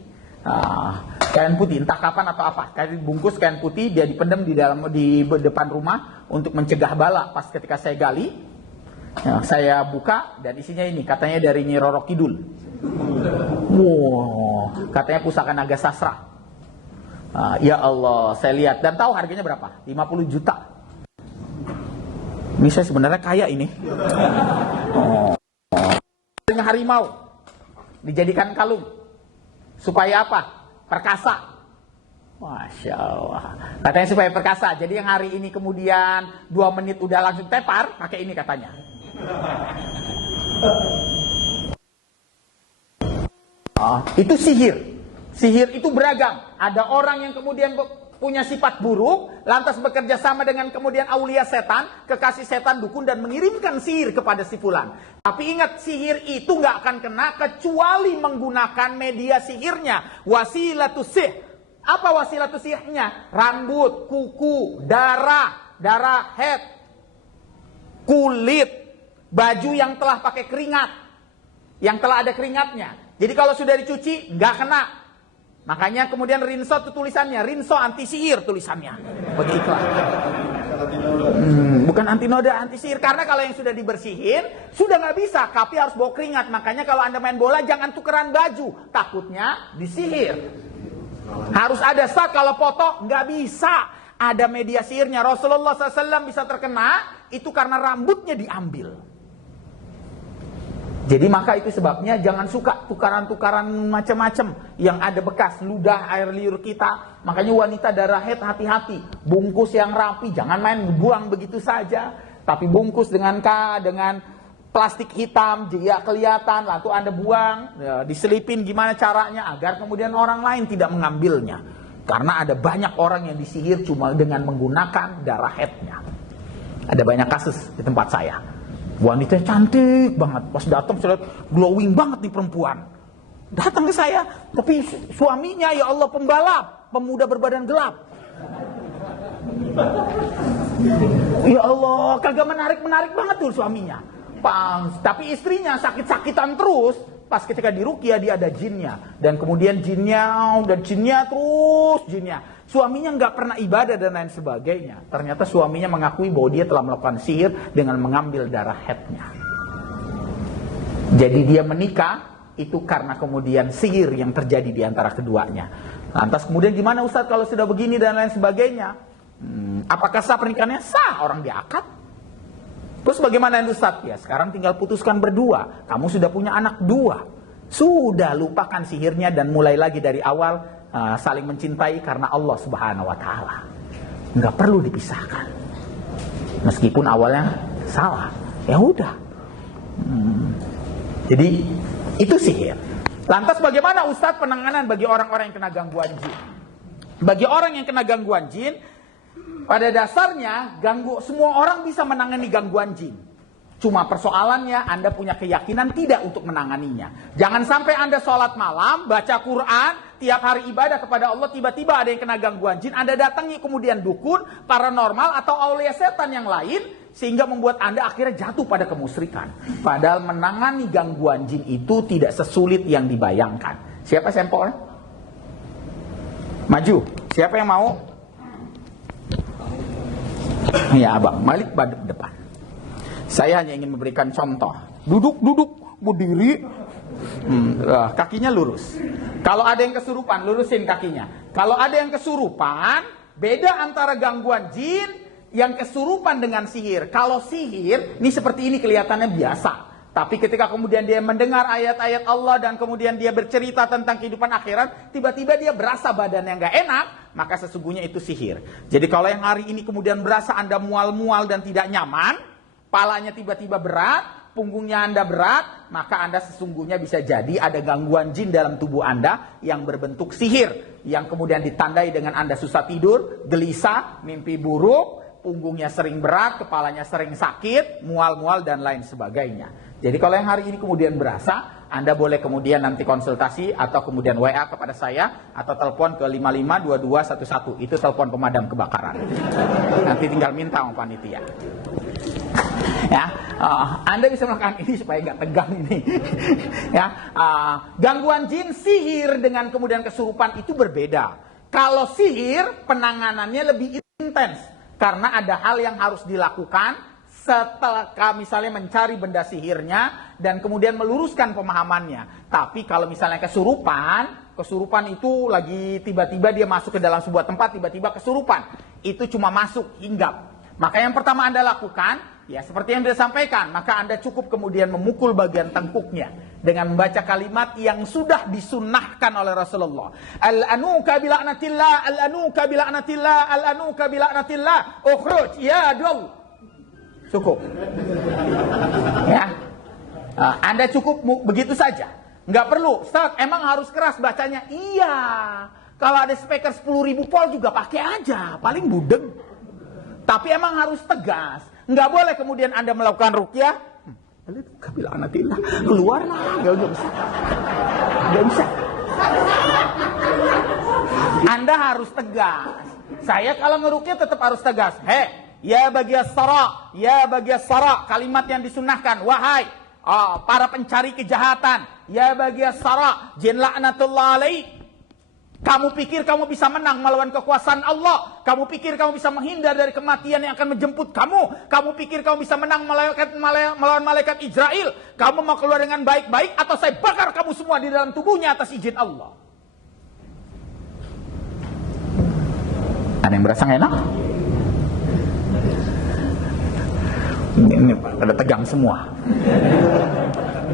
Kain putih, entah kapan atau apa. Bungkus kain putih, dia dipendam di depan rumah untuk mencegah bala. Pas ketika saya gali, saya buka dan isinya ini, katanya dari Nyi Roro Kidul. Wow, katanya pusaka naga sastra. Ya Allah, saya lihat dan tahu harganya berapa? 50 juta. Ini saya sebenarnya kaya ini. Dengan harimau dijadikan kalung. Supaya apa? Perkasa. Masya Allah. Katanya supaya perkasa. Jadi yang hari ini kemudian 2 menit udah langsung tepar, pakai ini katanya. Itu sihir. Sihir itu beragam. Ada orang yang kemudian punya sifat buruk, lantas bekerja sama dengan kemudian aulia setan, kekasih setan, dukun, dan mengirimkan sihir kepada si fulan. Tapi ingat, sihir itu nggak akan kena kecuali menggunakan media sihirnya. Wasilatus sih. Apa wasilatus sihirnya? Rambut, kuku, darah head, kulit, baju yang telah pakai keringat, yang telah ada keringatnya. Jadi kalau sudah dicuci, nggak kena. Makanya kemudian rinso itu tulisannya, rinso anti sihir tulisannya. Begitulah. Bukan anti noda, anti sihir. Karena kalau yang sudah dibersihin, sudah nggak bisa. Tapi harus bawa keringat. Makanya kalau Anda main bola, jangan tukeran baju. Takutnya disihir. Harus ada saat kalau foto, nggak bisa. Ada media sihirnya. Rasulullah SAW bisa terkena, itu karena rambutnya diambil. Jadi maka itu sebabnya jangan suka tukaran-tukaran macam-macam yang ada bekas ludah air liur kita. Makanya wanita darah haid hati-hati, bungkus yang rapi, jangan main buang begitu saja. Tapi bungkus dengan plastik hitam, dia kelihatan, lalu Anda buang, ya, diselipin gimana caranya agar kemudian orang lain tidak mengambilnya. Karena ada banyak orang yang disihir cuma dengan menggunakan darah haidnya. Ada banyak kasus di tempat saya. Wanita cantik banget, pas datang saya lihat glowing banget nih perempuan. Datang ke saya, tapi suaminya ya Allah pembalap, pemuda berbadan gelap. Ya Allah, kagak menarik banget tuh suaminya. Tapi istrinya sakit-sakitan terus. Pas ketika diruqyah dia ada jinnya. Dan kemudian jinnya. Suaminya nggak pernah ibadah dan lain sebagainya. Ternyata suaminya mengakui bahwa dia telah melakukan sihir dengan mengambil darah haidnya. Jadi dia menikah itu karena kemudian sihir yang terjadi di antara keduanya. Lantas kemudian gimana Ustaz kalau sudah begini dan lain sebagainya? Apakah sah pernikahannya? Sah, orang diakad. Terus bagaimana Ustaz? Ya sekarang tinggal putuskan berdua. Kamu sudah punya anak 2. Sudah lupakan sihirnya dan mulai lagi dari awal saling mencintai karena Allah Subhanahu wa taala. Enggak perlu dipisahkan. Meskipun awalnya salah. Ya udah. Jadi itu sihir. Lantas bagaimana Ustadz penanganan bagi orang-orang yang kena gangguan jin? Bagi orang yang kena gangguan jin, pada dasarnya semua orang bisa menangani gangguan jin. Cuma persoalannya Anda punya keyakinan tidak untuk menanganinya. Jangan sampai Anda sholat malam, baca Quran, tiap hari ibadah kepada Allah, tiba-tiba ada yang kena gangguan jin, Anda datangi kemudian dukun, paranormal atau aulia setan yang lain, sehingga membuat Anda akhirnya jatuh pada kemusyrikan. Padahal menangani gangguan jin itu tidak sesulit yang dibayangkan. Siapa sampelnya? Maju. Siapa yang mau? Ya abang, Malik depan. Saya hanya ingin memberikan contoh. Duduk, berdiri, kakinya lurus. Kalau ada yang kesurupan, lurusin kakinya. Kalau ada yang kesurupan, beda antara gangguan jin yang kesurupan dengan sihir. Kalau sihir, ini seperti ini kelihatannya biasa. Tapi ketika kemudian dia mendengar ayat-ayat Allah dan kemudian dia bercerita tentang kehidupan akhirat, tiba-tiba dia berasa badannya nggak enak, maka sesungguhnya itu sihir. Jadi kalau yang hari ini kemudian berasa Anda mual-mual dan tidak nyaman, palanya tiba-tiba berat, punggungnya Anda berat, maka Anda sesungguhnya bisa jadi ada gangguan jin dalam tubuh Anda yang berbentuk sihir, yang kemudian ditandai dengan Anda susah tidur, gelisah, mimpi buruk, punggungnya sering berat, kepalanya sering sakit, mual-mual dan lain sebagainya. Jadi kalau yang hari ini kemudian berasa, Anda boleh kemudian nanti konsultasi atau kemudian WA kepada saya atau telepon ke 552211. Itu telepon pemadam kebakaran. Nanti tinggal minta sama panitia. Ya, Anda bisa melakukan ini supaya nggak tegang ini. Ya, gangguan jin, sihir dengan kemudian kesurupan itu berbeda. Kalau sihir penanganannya lebih intens karena ada hal yang harus dilakukan setelah misalnya mencari benda sihirnya dan kemudian meluruskan pemahamannya. Tapi kalau misalnya kesurupan itu lagi tiba-tiba dia masuk ke dalam sebuah tempat, tiba-tiba kesurupan. Itu cuma masuk, hinggap. Maka yang pertama Anda lakukan, ya seperti yang disampaikan, maka Anda cukup kemudian memukul bagian tengkuknya dengan membaca kalimat yang sudah disunnahkan oleh Rasulullah. Al-anuka bila'natillah, al-anuka bila'natillah, al-anuka bila'natillah, ukhruj ya dul. Cukup. Ya. Anda cukup begitu saja. Nggak perlu, Ustaz, emang harus keras bacanya? Iya. Kalau ada speaker 10.000 volt juga pakai aja, paling budeg. Tapi emang harus tegas. Nggak boleh kemudian Anda melakukan ruqyah, keluar lah, nggak bisa. Nggak bisa. Anda harus tegas. Saya kalau ngeruqyah tetap harus tegas. Ya bagi as-sara, ya bagi as-sara, kalimat yang disunahkan. Wahai para pencari kejahatan, ya bagi as-sara, jin laknatullah alaih. Kamu pikir kamu bisa menang melawan kekuasaan Allah? Kamu pikir kamu bisa menghindar dari kematian yang akan menjemput kamu? Kamu pikir kamu bisa menang melawan malaikat Israel? Kamu mau keluar dengan baik-baik atau saya bakar kamu semua di dalam tubuhnya atas izin Allah? Ada yang berasa nggak enak? Ini pada tegang semua.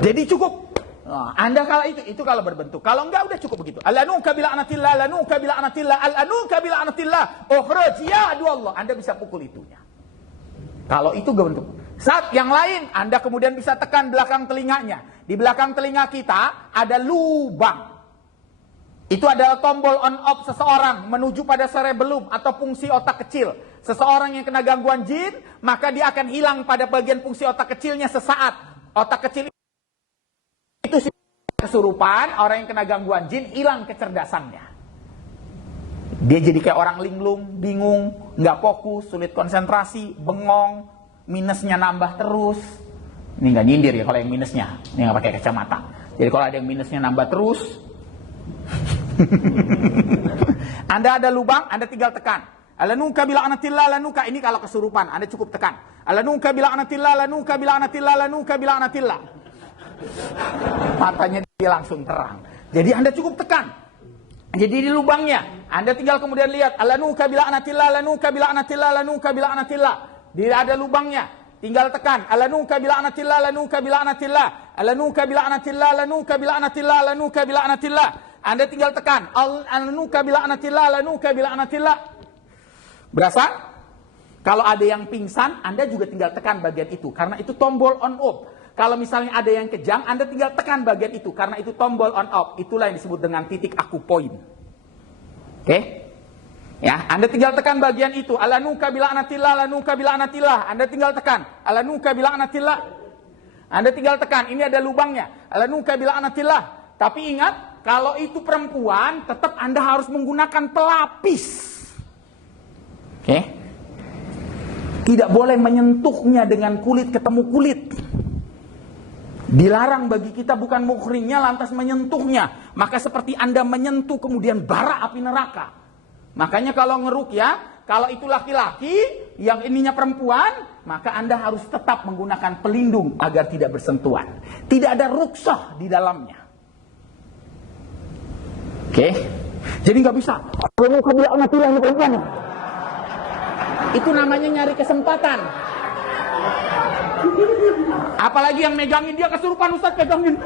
Jadi cukup. Anda kalau itu kalau berbentuk. Kalau enggak udah cukup begitu. Al-anuka bila'natillah, al-anuka bila'natillah, al-anuka bila'natillah. Ukhruj ya Allah. Anda bisa pukul itunya. Kalau itu berbentuk. Saat yang lain Anda kemudian bisa tekan belakang telinganya. Di belakang telinga kita ada lubang. Itu adalah tombol on off seseorang menuju pada cerebellum atau fungsi otak kecil. Seseorang yang kena gangguan jin, maka dia akan hilang pada bagian fungsi otak kecilnya sesaat. Otak kecil itu kesurupan, orang yang kena gangguan jin hilang kecerdasannya. Dia jadi kayak orang linglung, bingung, nggak fokus, sulit konsentrasi, bengong, minusnya nambah terus. Ini nggak nyindir ya kalau yang minusnya, ini nggak pakai kacamata. Jadi kalau ada yang minusnya nambah terus, Anda ada lubang, Anda tinggal tekan. Alanuka bila'natillah, alanuka, ini kalau kesurupan, Anda cukup tekan. Alanuka bila'natillah, alanuka bila'natillah, alanuka bila'natillah. Matanya dia langsung terang. Jadi Anda cukup tekan. Jadi di lubangnya, Anda tinggal kemudian lihat, alanuka bila'natillah, alanuka bila'natillah, alanuka bila'natillah. Dia ada lubangnya, tinggal tekan, alanuka bila'natillah, alanuka bila'natillah, alanuka bila'natillah, alanuka bila'natillah, alanuka bila'natillah. Anda tinggal tekan, alanuka bila'natillah, alanuka bila'natillah. Berasa? Kalau ada yang pingsan, Anda juga tinggal tekan bagian itu, karena itu tombol on off. Kalau misalnya ada yang kejang, Anda tinggal tekan bagian itu, karena itu tombol on off. Itulah yang disebut dengan titik akupoint. Oke? Ya, Anda tinggal tekan bagian itu. Alanuka bila'natillah, alanuka bila'natillah. Anda tinggal tekan. Alanuka bila'natillah. Anda tinggal tekan. Ini ada lubangnya. Alanuka bila'natillah. Tapi ingat, kalau itu perempuan, tetap Anda harus menggunakan pelapis. Oke? Tidak boleh menyentuhnya dengan kulit ketemu kulit. Dilarang bagi kita bukan muhrimnya lantas menyentuhnya. Maka seperti Anda menyentuh kemudian bara api neraka. Makanya kalau ngeruqyah, kalau itu laki-laki yang ininya perempuan, maka Anda harus tetap menggunakan pelindung agar tidak bersentuhan. Tidak ada ruqsah di dalamnya. Oke? Jadi nggak bisa. Itu namanya nyari kesempatan. Apalagi yang megangin dia kesurupan, Ustaz pegangin.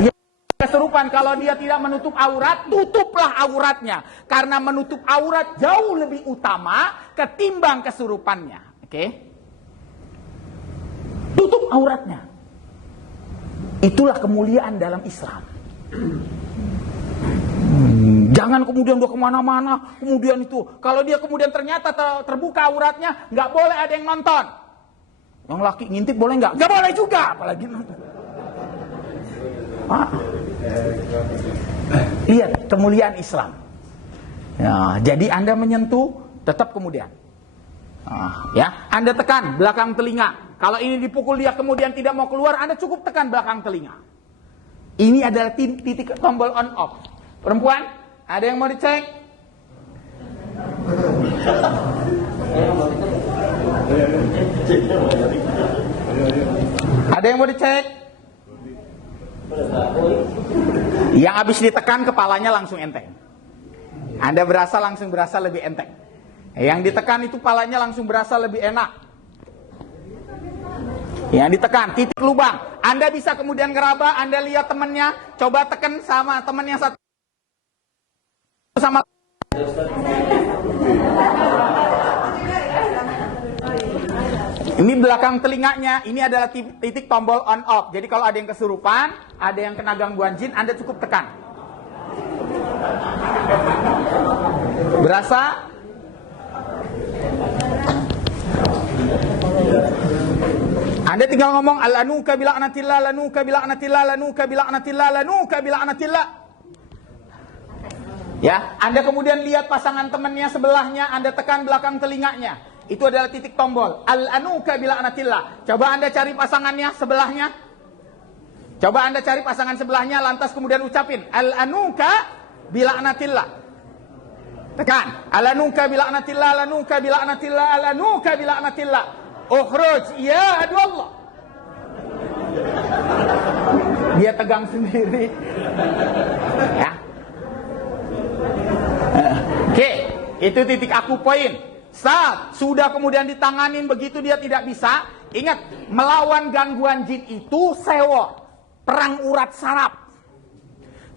Ya, kesurupan kalau dia tidak menutup aurat, tutuplah auratnya. Karena menutup aurat jauh lebih utama ketimbang kesurupannya. Oke? Tutup auratnya. Itulah kemuliaan dalam Islam. Jangan kemudian dia kemana-mana, kemudian itu. Kalau dia kemudian ternyata terbuka auratnya, nggak boleh ada yang nonton. Yang laki ngintip boleh nggak? Nggak boleh juga, apalagi nonton. Lihat kemuliaan Islam. Ya, jadi Anda menyentuh, tetap kemudian. Ya, Anda tekan belakang telinga. Kalau ini dipukul dia kemudian tidak mau keluar, Anda cukup tekan belakang telinga. Ini adalah titik tombol on off. Perempuan, ada yang mau dicek? Ada yang mau dicek? Yang habis ditekan kepalanya langsung enteng. Anda langsung berasa lebih enteng. Yang ditekan itu kepalanya langsung berasa lebih enak. Yang ditekan, titik lubang. Anda bisa kemudian ngeraba, Anda lihat temannya, coba tekan sama teman yang satu. Sama ini belakang telinganya, ini adalah titik tombol on off. Jadi kalau ada yang kesurupan, ada yang kena gangguan jin, Anda cukup tekan. Berasa? Anda tinggal ngomong alanuka bila'natillah, lanuka bila'natillah, lanuka bila'natillah, lanuka bila'natillah. Ya, Anda kemudian lihat pasangan temannya sebelahnya, Anda tekan belakang telinganya. Itu adalah titik tombol. Al-anuka bila'natillah. Coba Anda cari pasangannya sebelahnya. Coba Anda cari pasangan sebelahnya, lantas kemudian ucapin al-anuka bila'natillah. Tekan. Al-anuka bila'natillah, al-anuka bila'natillah, al-anuka bila'natillah. Ukhruj, ya adu Allah. Dia tegang sendiri. Ya. Oke, itu titik akupoint. Saat sudah kemudian ditanganin begitu dia tidak bisa, ingat, melawan gangguan jin itu sewor, perang urat saraf.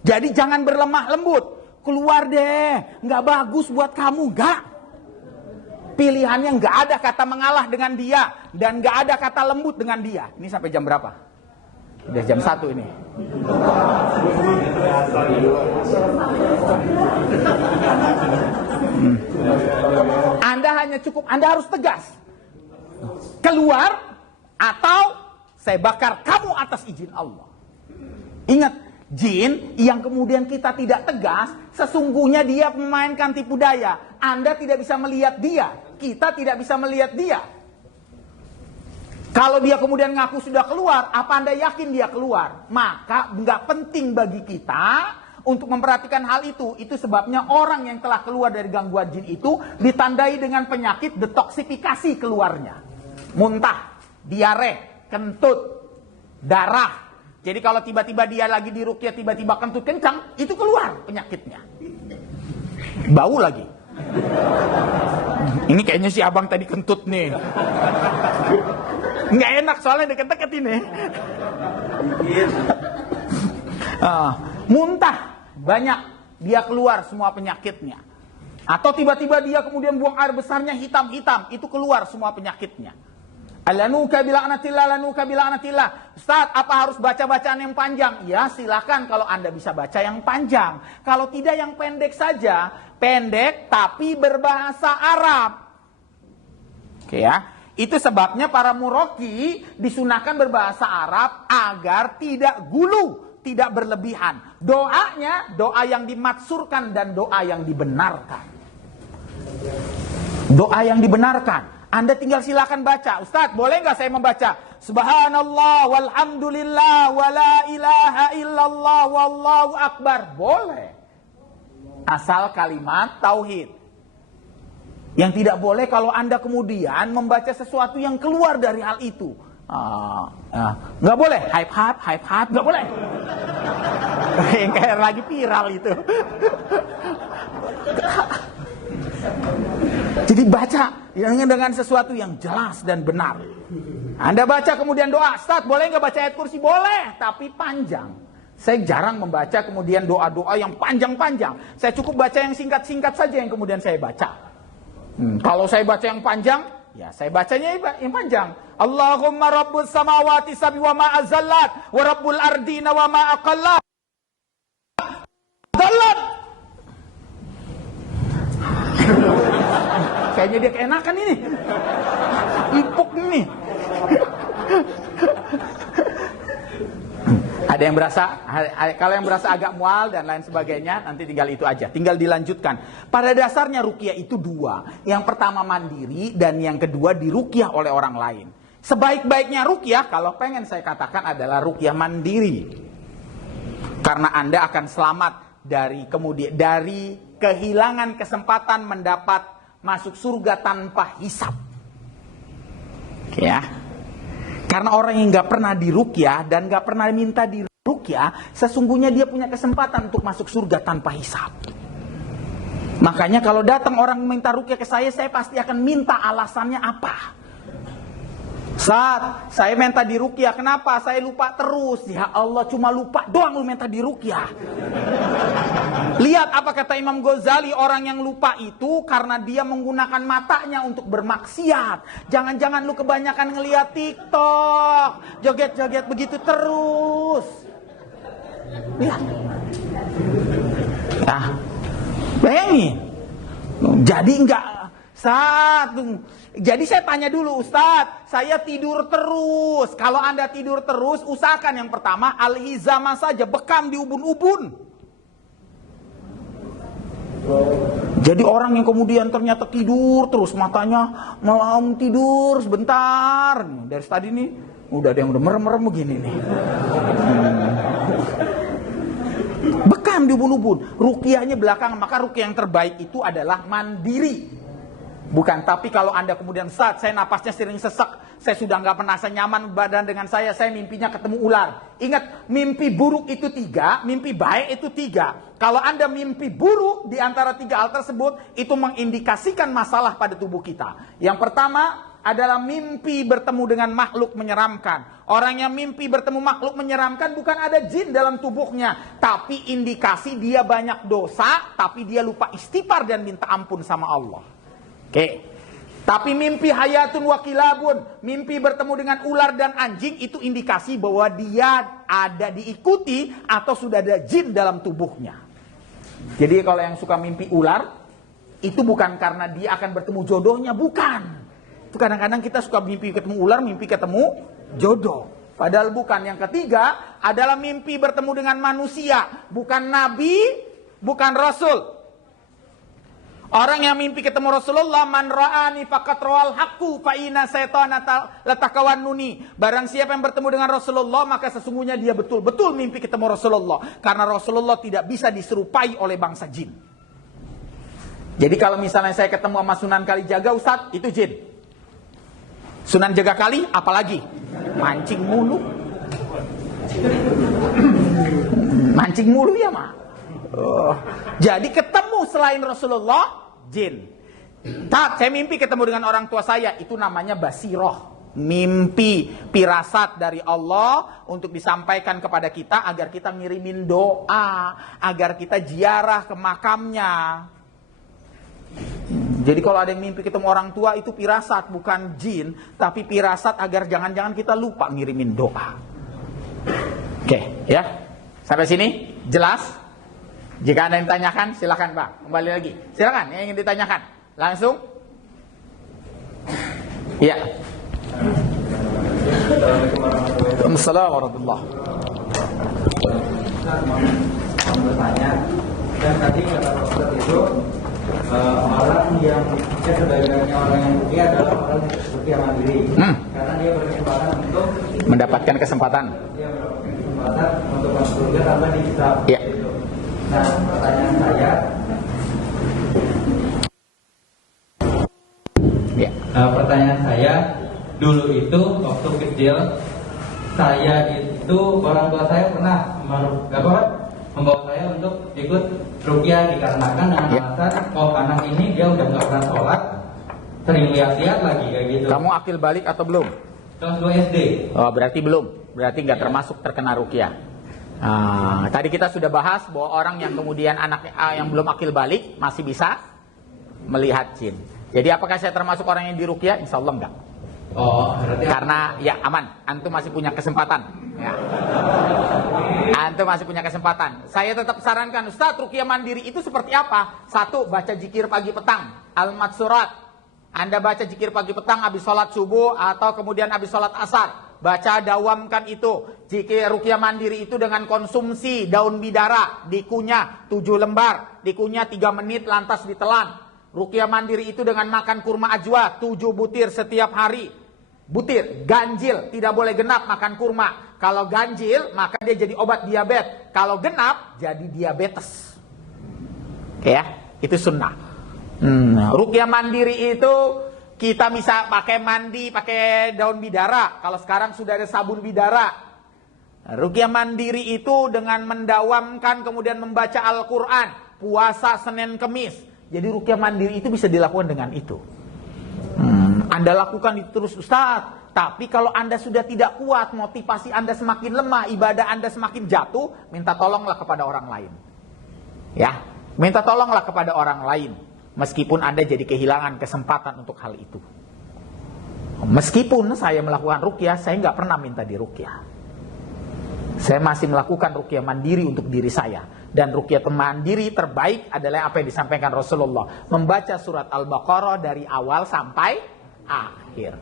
Jadi jangan berlemah lembut. Keluar deh, nggak bagus buat kamu, nggak. Pilihannya nggak ada kata mengalah dengan dia dan nggak ada kata lembut dengan dia. Ini sampai jam berapa? Udah jam 1 ini. Anda hanya cukup, Anda harus tegas. Keluar atau saya bakar kamu atas izin Allah. Ingat, jin yang kemudian kita tidak tegas, sesungguhnya dia memainkan tipu daya. Anda tidak bisa melihat dia, kita tidak bisa melihat dia. Kalau dia kemudian ngaku sudah keluar, apa Anda yakin dia keluar? Maka nggak penting bagi kita untuk memperhatikan hal itu. Itu sebabnya orang yang telah keluar dari gangguan jin itu ditandai dengan penyakit detoksifikasi keluarnya. Muntah, diare, kentut, darah. Jadi kalau tiba-tiba dia lagi di ruqyah, tiba-tiba kentut kencang, itu keluar penyakitnya. Bau lagi. Ini kayaknya si abang tadi kentut nih. Nggak enak soalnya deket-deket ini. Muntah, banyak dia keluar semua penyakitnya. Atau tiba-tiba dia kemudian buang air besarnya hitam-hitam, itu keluar semua penyakitnya. Alanuka bila'natillah, lanuka bila'natillah. Ustaz, apa harus baca bacaan yang panjang? Ya silakan kalau Anda bisa baca yang panjang. Kalau tidak yang pendek saja. Pendek tapi berbahasa Arab. Oke ya. Itu sebabnya para muroki disunahkan berbahasa Arab agar tidak gulu, tidak berlebihan. Doanya, doa yang dimaksurkan dan doa yang dibenarkan. Doa yang dibenarkan. Anda tinggal silakan baca. Ustaz, boleh nggak saya membaca? Subhanallah walhamdulillah wala ilaha illallah wallahu akbar. Boleh. Asal kalimat tauhid. Yang tidak boleh kalau Anda kemudian membaca sesuatu yang keluar dari hal itu. Nggak boleh. Hype, nggak boleh. Yang kayak lagi viral itu. Jadi baca dengan sesuatu yang jelas dan benar. Anda baca kemudian doa, Ustaz boleh nggak baca ayat kursi? Boleh, tapi panjang. Saya jarang membaca kemudian doa-doa yang panjang-panjang. Saya cukup baca yang singkat-singkat saja yang kemudian saya baca. Kalau saya baca yang panjang, ya saya bacanya yang panjang. Allahumma rabbus samawati sab'i wa ma azallat wa rabbul ardina wa ma aqallat. Zallat. Kayaknya dia keenakan ini. Empuk ini. Ada yang berasa, kalau yang berasa agak mual dan lain sebagainya, nanti tinggal itu aja, tinggal dilanjutkan. Pada dasarnya ruqyah itu dua. Yang pertama mandiri dan yang kedua diruqyah oleh orang lain. Sebaik-baiknya ruqyah kalau pengen saya katakan adalah ruqyah mandiri. Karena Anda akan selamat dari kehilangan kesempatan mendapat masuk surga tanpa hisab. Ya. Karena orang yang gak pernah diruqyah dan gak pernah minta diruqyah, sesungguhnya dia punya kesempatan untuk masuk surga tanpa hisab. Makanya kalau datang orang minta ruqyah ke saya pasti akan minta alasannya apa. Saat saya minta diruqyah, kenapa? Saya lupa terus. Ya Allah, cuma lupa doang lu minta diruqyah. Lihat apa kata Imam Ghazali, orang yang lupa itu karena dia menggunakan matanya untuk bermaksiat. Jangan-jangan lu kebanyakan ngeliat TikTok, joget-joget begitu terus. Lihat. Nah, bayangin. Jadi enggak jadi saya tanya dulu, Ustadz, saya tidur terus. Kalau Anda tidur terus, usahakan yang pertama al-hizamah saja, bekam di ubun-ubun. Jadi orang yang kemudian ternyata tidur terus, matanya malam tidur sebentar. Dari tadi nih, udah ada yang udah merem-merem begini nih. Bekam di ubun-ubun. Ruqyahnya belakangan, maka ruqyah yang terbaik itu adalah mandiri. Bukan, tapi kalau Anda kemudian saat saya napasnya sering sesak, saya sudah nggak pernah nyaman badan dengan saya mimpinya ketemu ular. Ingat, mimpi buruk itu 3, mimpi baik itu 3. Kalau Anda mimpi buruk di antara 3 hal tersebut, itu mengindikasikan masalah pada tubuh kita. Yang pertama adalah mimpi bertemu dengan makhluk menyeramkan. Orang yang mimpi bertemu makhluk menyeramkan bukan ada jin dalam tubuhnya, tapi indikasi dia banyak dosa, tapi dia lupa istighfar dan minta ampun sama Allah. Oke. Tapi mimpi hayatun wa kilabun, mimpi bertemu dengan ular dan anjing, itu indikasi bahwa dia ada diikuti atau sudah ada jin dalam tubuhnya. Jadi kalau yang suka mimpi ular, itu bukan karena dia akan bertemu jodohnya, bukan. Itu kadang-kadang kita suka mimpi ketemu ular, mimpi ketemu jodoh. Padahal bukan. Yang ketiga adalah mimpi bertemu dengan manusia, bukan nabi, bukan rasul. Orang yang mimpi ketemu Rasulullah, man ra'ani faqad ra'al haqqu fa inna syaitana latakawannuni. Barang siapa yang bertemu dengan Rasulullah, maka sesungguhnya dia betul-betul mimpi ketemu Rasulullah. Karena Rasulullah tidak bisa diserupai oleh bangsa jin. Jadi kalau misalnya saya ketemu sama Sunan Kalijaga, Ustadz, itu jin. Sunan Jaga Kali, apalagi? Mancing mulu. Mancing mulu ya, Mak. Jadi ketemu selain Rasulullah, jin. Saya mimpi ketemu dengan orang tua saya, itu namanya basiroh. Mimpi, firasat dari Allah untuk disampaikan kepada kita agar kita ngirimin doa, agar kita ziarah ke makamnya. Jadi kalau ada yang mimpi ketemu orang tua itu firasat, bukan jin, tapi firasat agar jangan-jangan kita lupa ngirimin doa. Oke, ya. Sampai sini jelas? Jika Anda yang ditanyakan, silakan Pak. Kembali lagi. Silakan yang ingin ditanyakan. Langsung. Iya. Assalamualaikum warahmatullahi bertanya, dan tadi kata Ustaz itu orang yang sebagiannya orang yang ruqyah adalah orang yang ruqyah mandiri, karena dia berkesempatan untuk mendapatkan kesempatan. Dia mendapatkan kesempatan untuk masuk surga tanpa dihisab. Iya. Nah, pertanyaan saya, dulu itu waktu kecil saya itu orang tua saya pernah membawa saya untuk ikut ruqyah dikarenakan dengan alasan anak ini dia udah nggak pernah sholat, sering lihat-lihat lagi kayak gitu. Kamu akil balik atau belum? Kelas 2 SD. Oh, berarti belum. Berarti nggak termasuk terkena ruqyah. Tadi kita sudah bahas bahwa orang yang kemudian anak yang belum akil balik masih bisa melihat jin. Jadi apakah saya termasuk orang yang diruqyah? Insya Allah enggak. Oh, berarti karena ya aman, antum masih punya kesempatan. Ya. Antum masih punya kesempatan. Saya tetap sarankan, Ustaz, ruqyah mandiri itu seperti apa? 1, baca zikir pagi petang, al-matsurat. Anda baca zikir pagi petang habis sholat subuh atau kemudian habis sholat asar. Baca, dawamkan itu. Zikir ruqyah mandiri itu dengan konsumsi daun bidara, dikunyah 7 lembar, dikunyah 3 menit lantas ditelan. Ruqyah mandiri itu dengan makan kurma ajwa 7 butir setiap hari. Butir, ganjil, tidak boleh genap makan kurma. Kalau ganjil, maka dia jadi obat diabetes. Kalau genap, jadi diabetes. Oke ya, itu sunnah. Ruqyah mandiri itu kita bisa pakai mandi, pakai daun bidara. Kalau sekarang sudah ada sabun bidara. Ruqyah mandiri itu dengan mendawamkan kemudian membaca Al-Quran. Puasa Senin Kemis. Jadi ruqyah mandiri itu bisa dilakukan dengan itu. Anda lakukan itu terus, Ustaz. Tapi kalau Anda sudah tidak kuat, motivasi Anda semakin lemah, ibadah Anda semakin jatuh, minta tolonglah kepada orang lain. Ya, minta tolonglah kepada orang lain. Meskipun Anda jadi kehilangan kesempatan untuk hal itu. Meskipun saya melakukan ruqyah, saya nggak pernah minta diruqyah. Saya masih melakukan ruqyah mandiri untuk diri saya. Dan ruqyah mandiri terbaik adalah apa yang disampaikan Rasulullah. Membaca surat Al-Baqarah dari awal sampai akhir.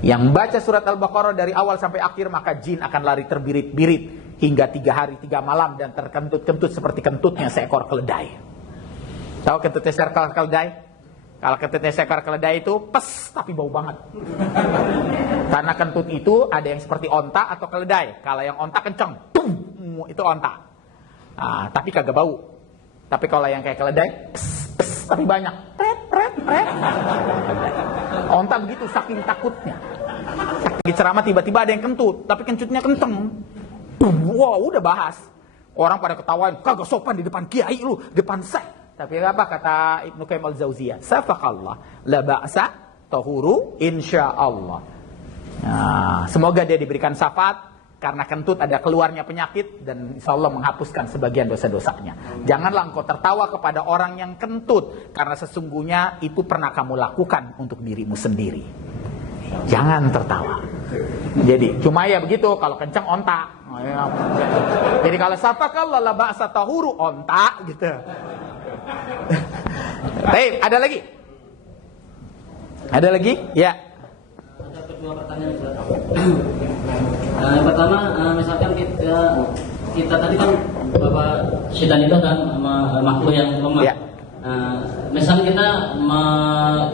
Yang membaca surat Al-Baqarah dari awal sampai akhir, maka jin akan lari terbirit-birit hingga 3 hari 3 malam dan terkentut-kentut seperti kentutnya seekor keledai. Tahu kentutnya seekor keledai? Kalau kentutnya seekor keledai itu pes tapi bau banget. Karena kentut itu ada yang seperti onta atau keledai. Kalau yang onta kenceng, itu onta. Tapi kagak bau. Tapi kalau yang kayak keledai, pes, tapi banyak. Pret. Onta begitu saking takutnya. Di ceramah tiba-tiba ada yang kentut, tapi kentutnya kenceng. Wow, udah bahas. Orang pada ketawain, kagak sopan di depan kiai lu, depan saya. Tapi apa kata Ibnu Qayyim al-Jauziyah? Safaqallah, la ba'sa tahuru insyaallah. Semoga dia diberikan syafaat. Karena kentut ada keluarnya penyakit dan insya Allah menghapuskan sebagian dosa-dosanya. Janganlah engkau tertawa kepada orang yang kentut. Karena sesungguhnya itu pernah kamu lakukan untuk dirimu sendiri. Jangan tertawa. Jadi cuma ya begitu, kalau kencang onta. Jadi kalau safakallah la ba'sa tahuru, onta gitu. Baik, ada lagi? Ada lagi? Ya. Ada kedua pertanyaan. Yang pertama, misalkan kita tadi kan Bapak Syaitan itu kan makhluk yang lemah. Ya. Misalnya kita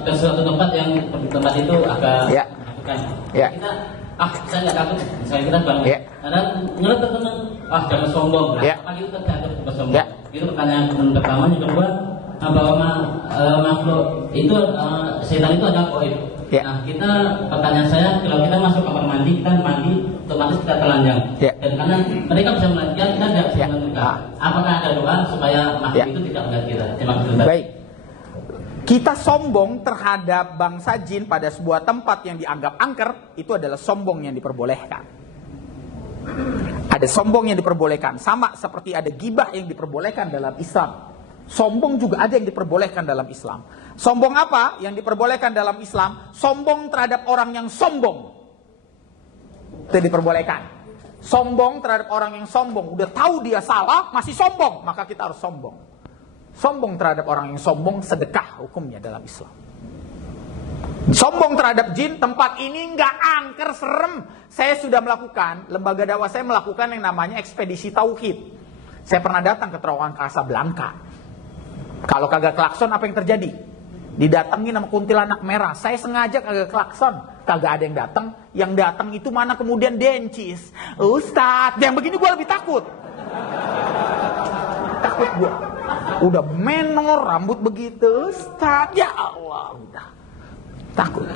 ke suatu tempat yang tempat itu agak menakutkan. Ya. Kita, saya nggak takut. Misalnya kita bangun. Ya. Ada nyelot teman, jangan sombong. Ya. Apa itu terjatuh ke sombong? Ya. Itu pertanyaan pertama. Yang kedua, bahwa makhluk itu setan itu ada goib. Ya. Nah, kita pertanyaan saya, kalau kita masuk kamar mandi, kita mandi otomatis kita telanjang. Ya. Dan karena mereka bisa melihat kita tidak bisa Ya. melihat mereka. Apakah ada doa supaya makhluk Ya. itu tidak melihat kita? Terima kasih Ustaz. Baik. Kita sombong terhadap bangsa jin pada sebuah tempat yang dianggap angker, itu adalah sombong yang diperbolehkan. Ada sombong yang diperbolehkan, sama seperti ada gibah yang diperbolehkan dalam Islam. Sombong juga ada yang diperbolehkan dalam Islam. Sombong apa yang diperbolehkan dalam Islam? Sombong terhadap orang yang sombong. Itu diperbolehkan. Sombong terhadap orang yang sombong. Udah tahu dia salah, masih sombong. Maka kita harus sombong. Sombong terhadap orang yang sombong, sedekah hukumnya dalam Islam. Sombong terhadap jin, tempat ini nggak angker, serem. Saya sudah melakukan, lembaga dakwah saya melakukan yang namanya ekspedisi tauhid. Saya pernah datang ke terowongan Casablanca. Kalau kagak klakson apa yang terjadi? Didatengin sama kuntilanak merah. Saya sengaja kagak klakson, kagak ada yang datang. Yang datang itu mana kemudian Dencis. Ustadz, yang begini gue lebih takut. Takut gue. Udah menor, rambut begitu. Ustadz, ya Allah, udah takut.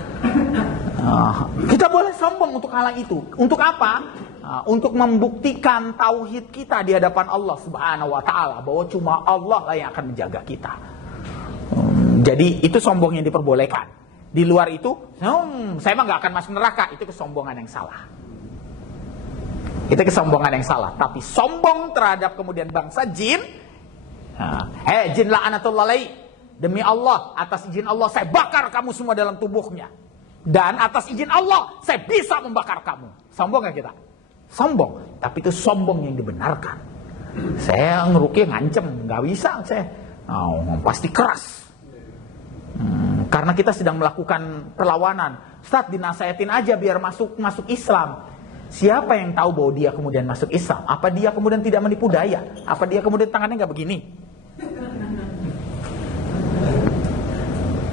Kita boleh sombong untuk hal itu. Untuk apa? Untuk membuktikan tauhid kita di hadapan Allah Subhanahu wa taala, bahwa cuma Allah lah yang akan menjaga kita. Jadi itu sombong yang diperbolehkan. Di luar itu, saya mah nggak akan masuk neraka. Itu kesombongan yang salah. Itu kesombongan yang salah. Tapi sombong terhadap kemudian bangsa jin, jin la'anatullah alaih. Demi Allah, atas izin Allah saya bakar kamu semua dalam tubuhnya. Dan atas izin Allah saya bisa membakar kamu. Sombong gak kita? Sombong. Tapi itu sombong yang dibenarkan. Saya ngeruki ngancem, nggak bisa saya. Pasti keras. Karena kita sedang melakukan perlawanan. Ustaz, dinasehatin aja biar masuk Islam. Siapa yang tahu bahwa dia kemudian masuk Islam? Apa dia kemudian tidak menipu daya? Apa dia kemudian tangannya nggak begini?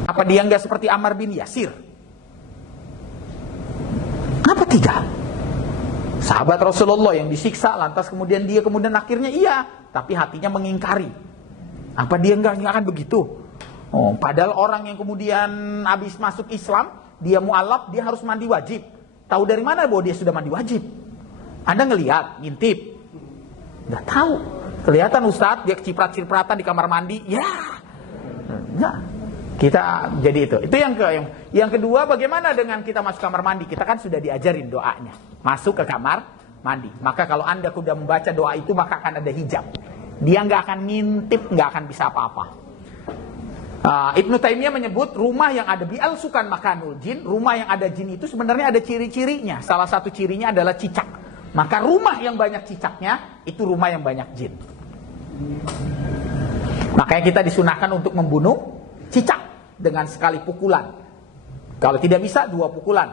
Apa dia nggak seperti Ammar bin Yasir? Apa tidak? Sahabat Rasulullah yang disiksa, lantas kemudian dia kemudian akhirnya iya, tapi hatinya mengingkari. Apa dia nggak akan begitu? Padahal orang yang kemudian habis masuk Islam, dia mu'alaf, dia harus mandi wajib. Tahu dari mana bahwa dia sudah mandi wajib? Anda ngelihat, ngintip? Nggak tahu. Kelihatan Ustadz, dia keciprat-cipratan di kamar mandi. Ya, nah, kita jadi itu. Itu yang kedua, bagaimana dengan kita masuk kamar mandi? Kita kan sudah diajarin doanya. Masuk ke kamar mandi. Maka kalau Anda sudah membaca doa itu, maka akan ada hijab. Dia nggak akan ngintip, nggak akan bisa apa-apa. Ibnu Taimiyah menyebut rumah yang ada bi'al sukan makanul jin, rumah yang ada jin itu sebenarnya ada ciri-cirinya. Salah satu cirinya adalah cicak. Maka rumah yang banyak cicaknya itu rumah yang banyak jin. Makanya kita disunahkan untuk membunuh cicak dengan sekali pukulan. Kalau tidak bisa 2 pukulan.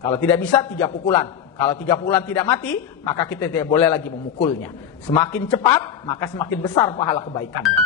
Kalau tidak bisa 3 pukulan. Kalau 3 pukulan tidak mati, maka kita tidak boleh lagi memukulnya. Semakin cepat, maka semakin besar pahala kebaikannya.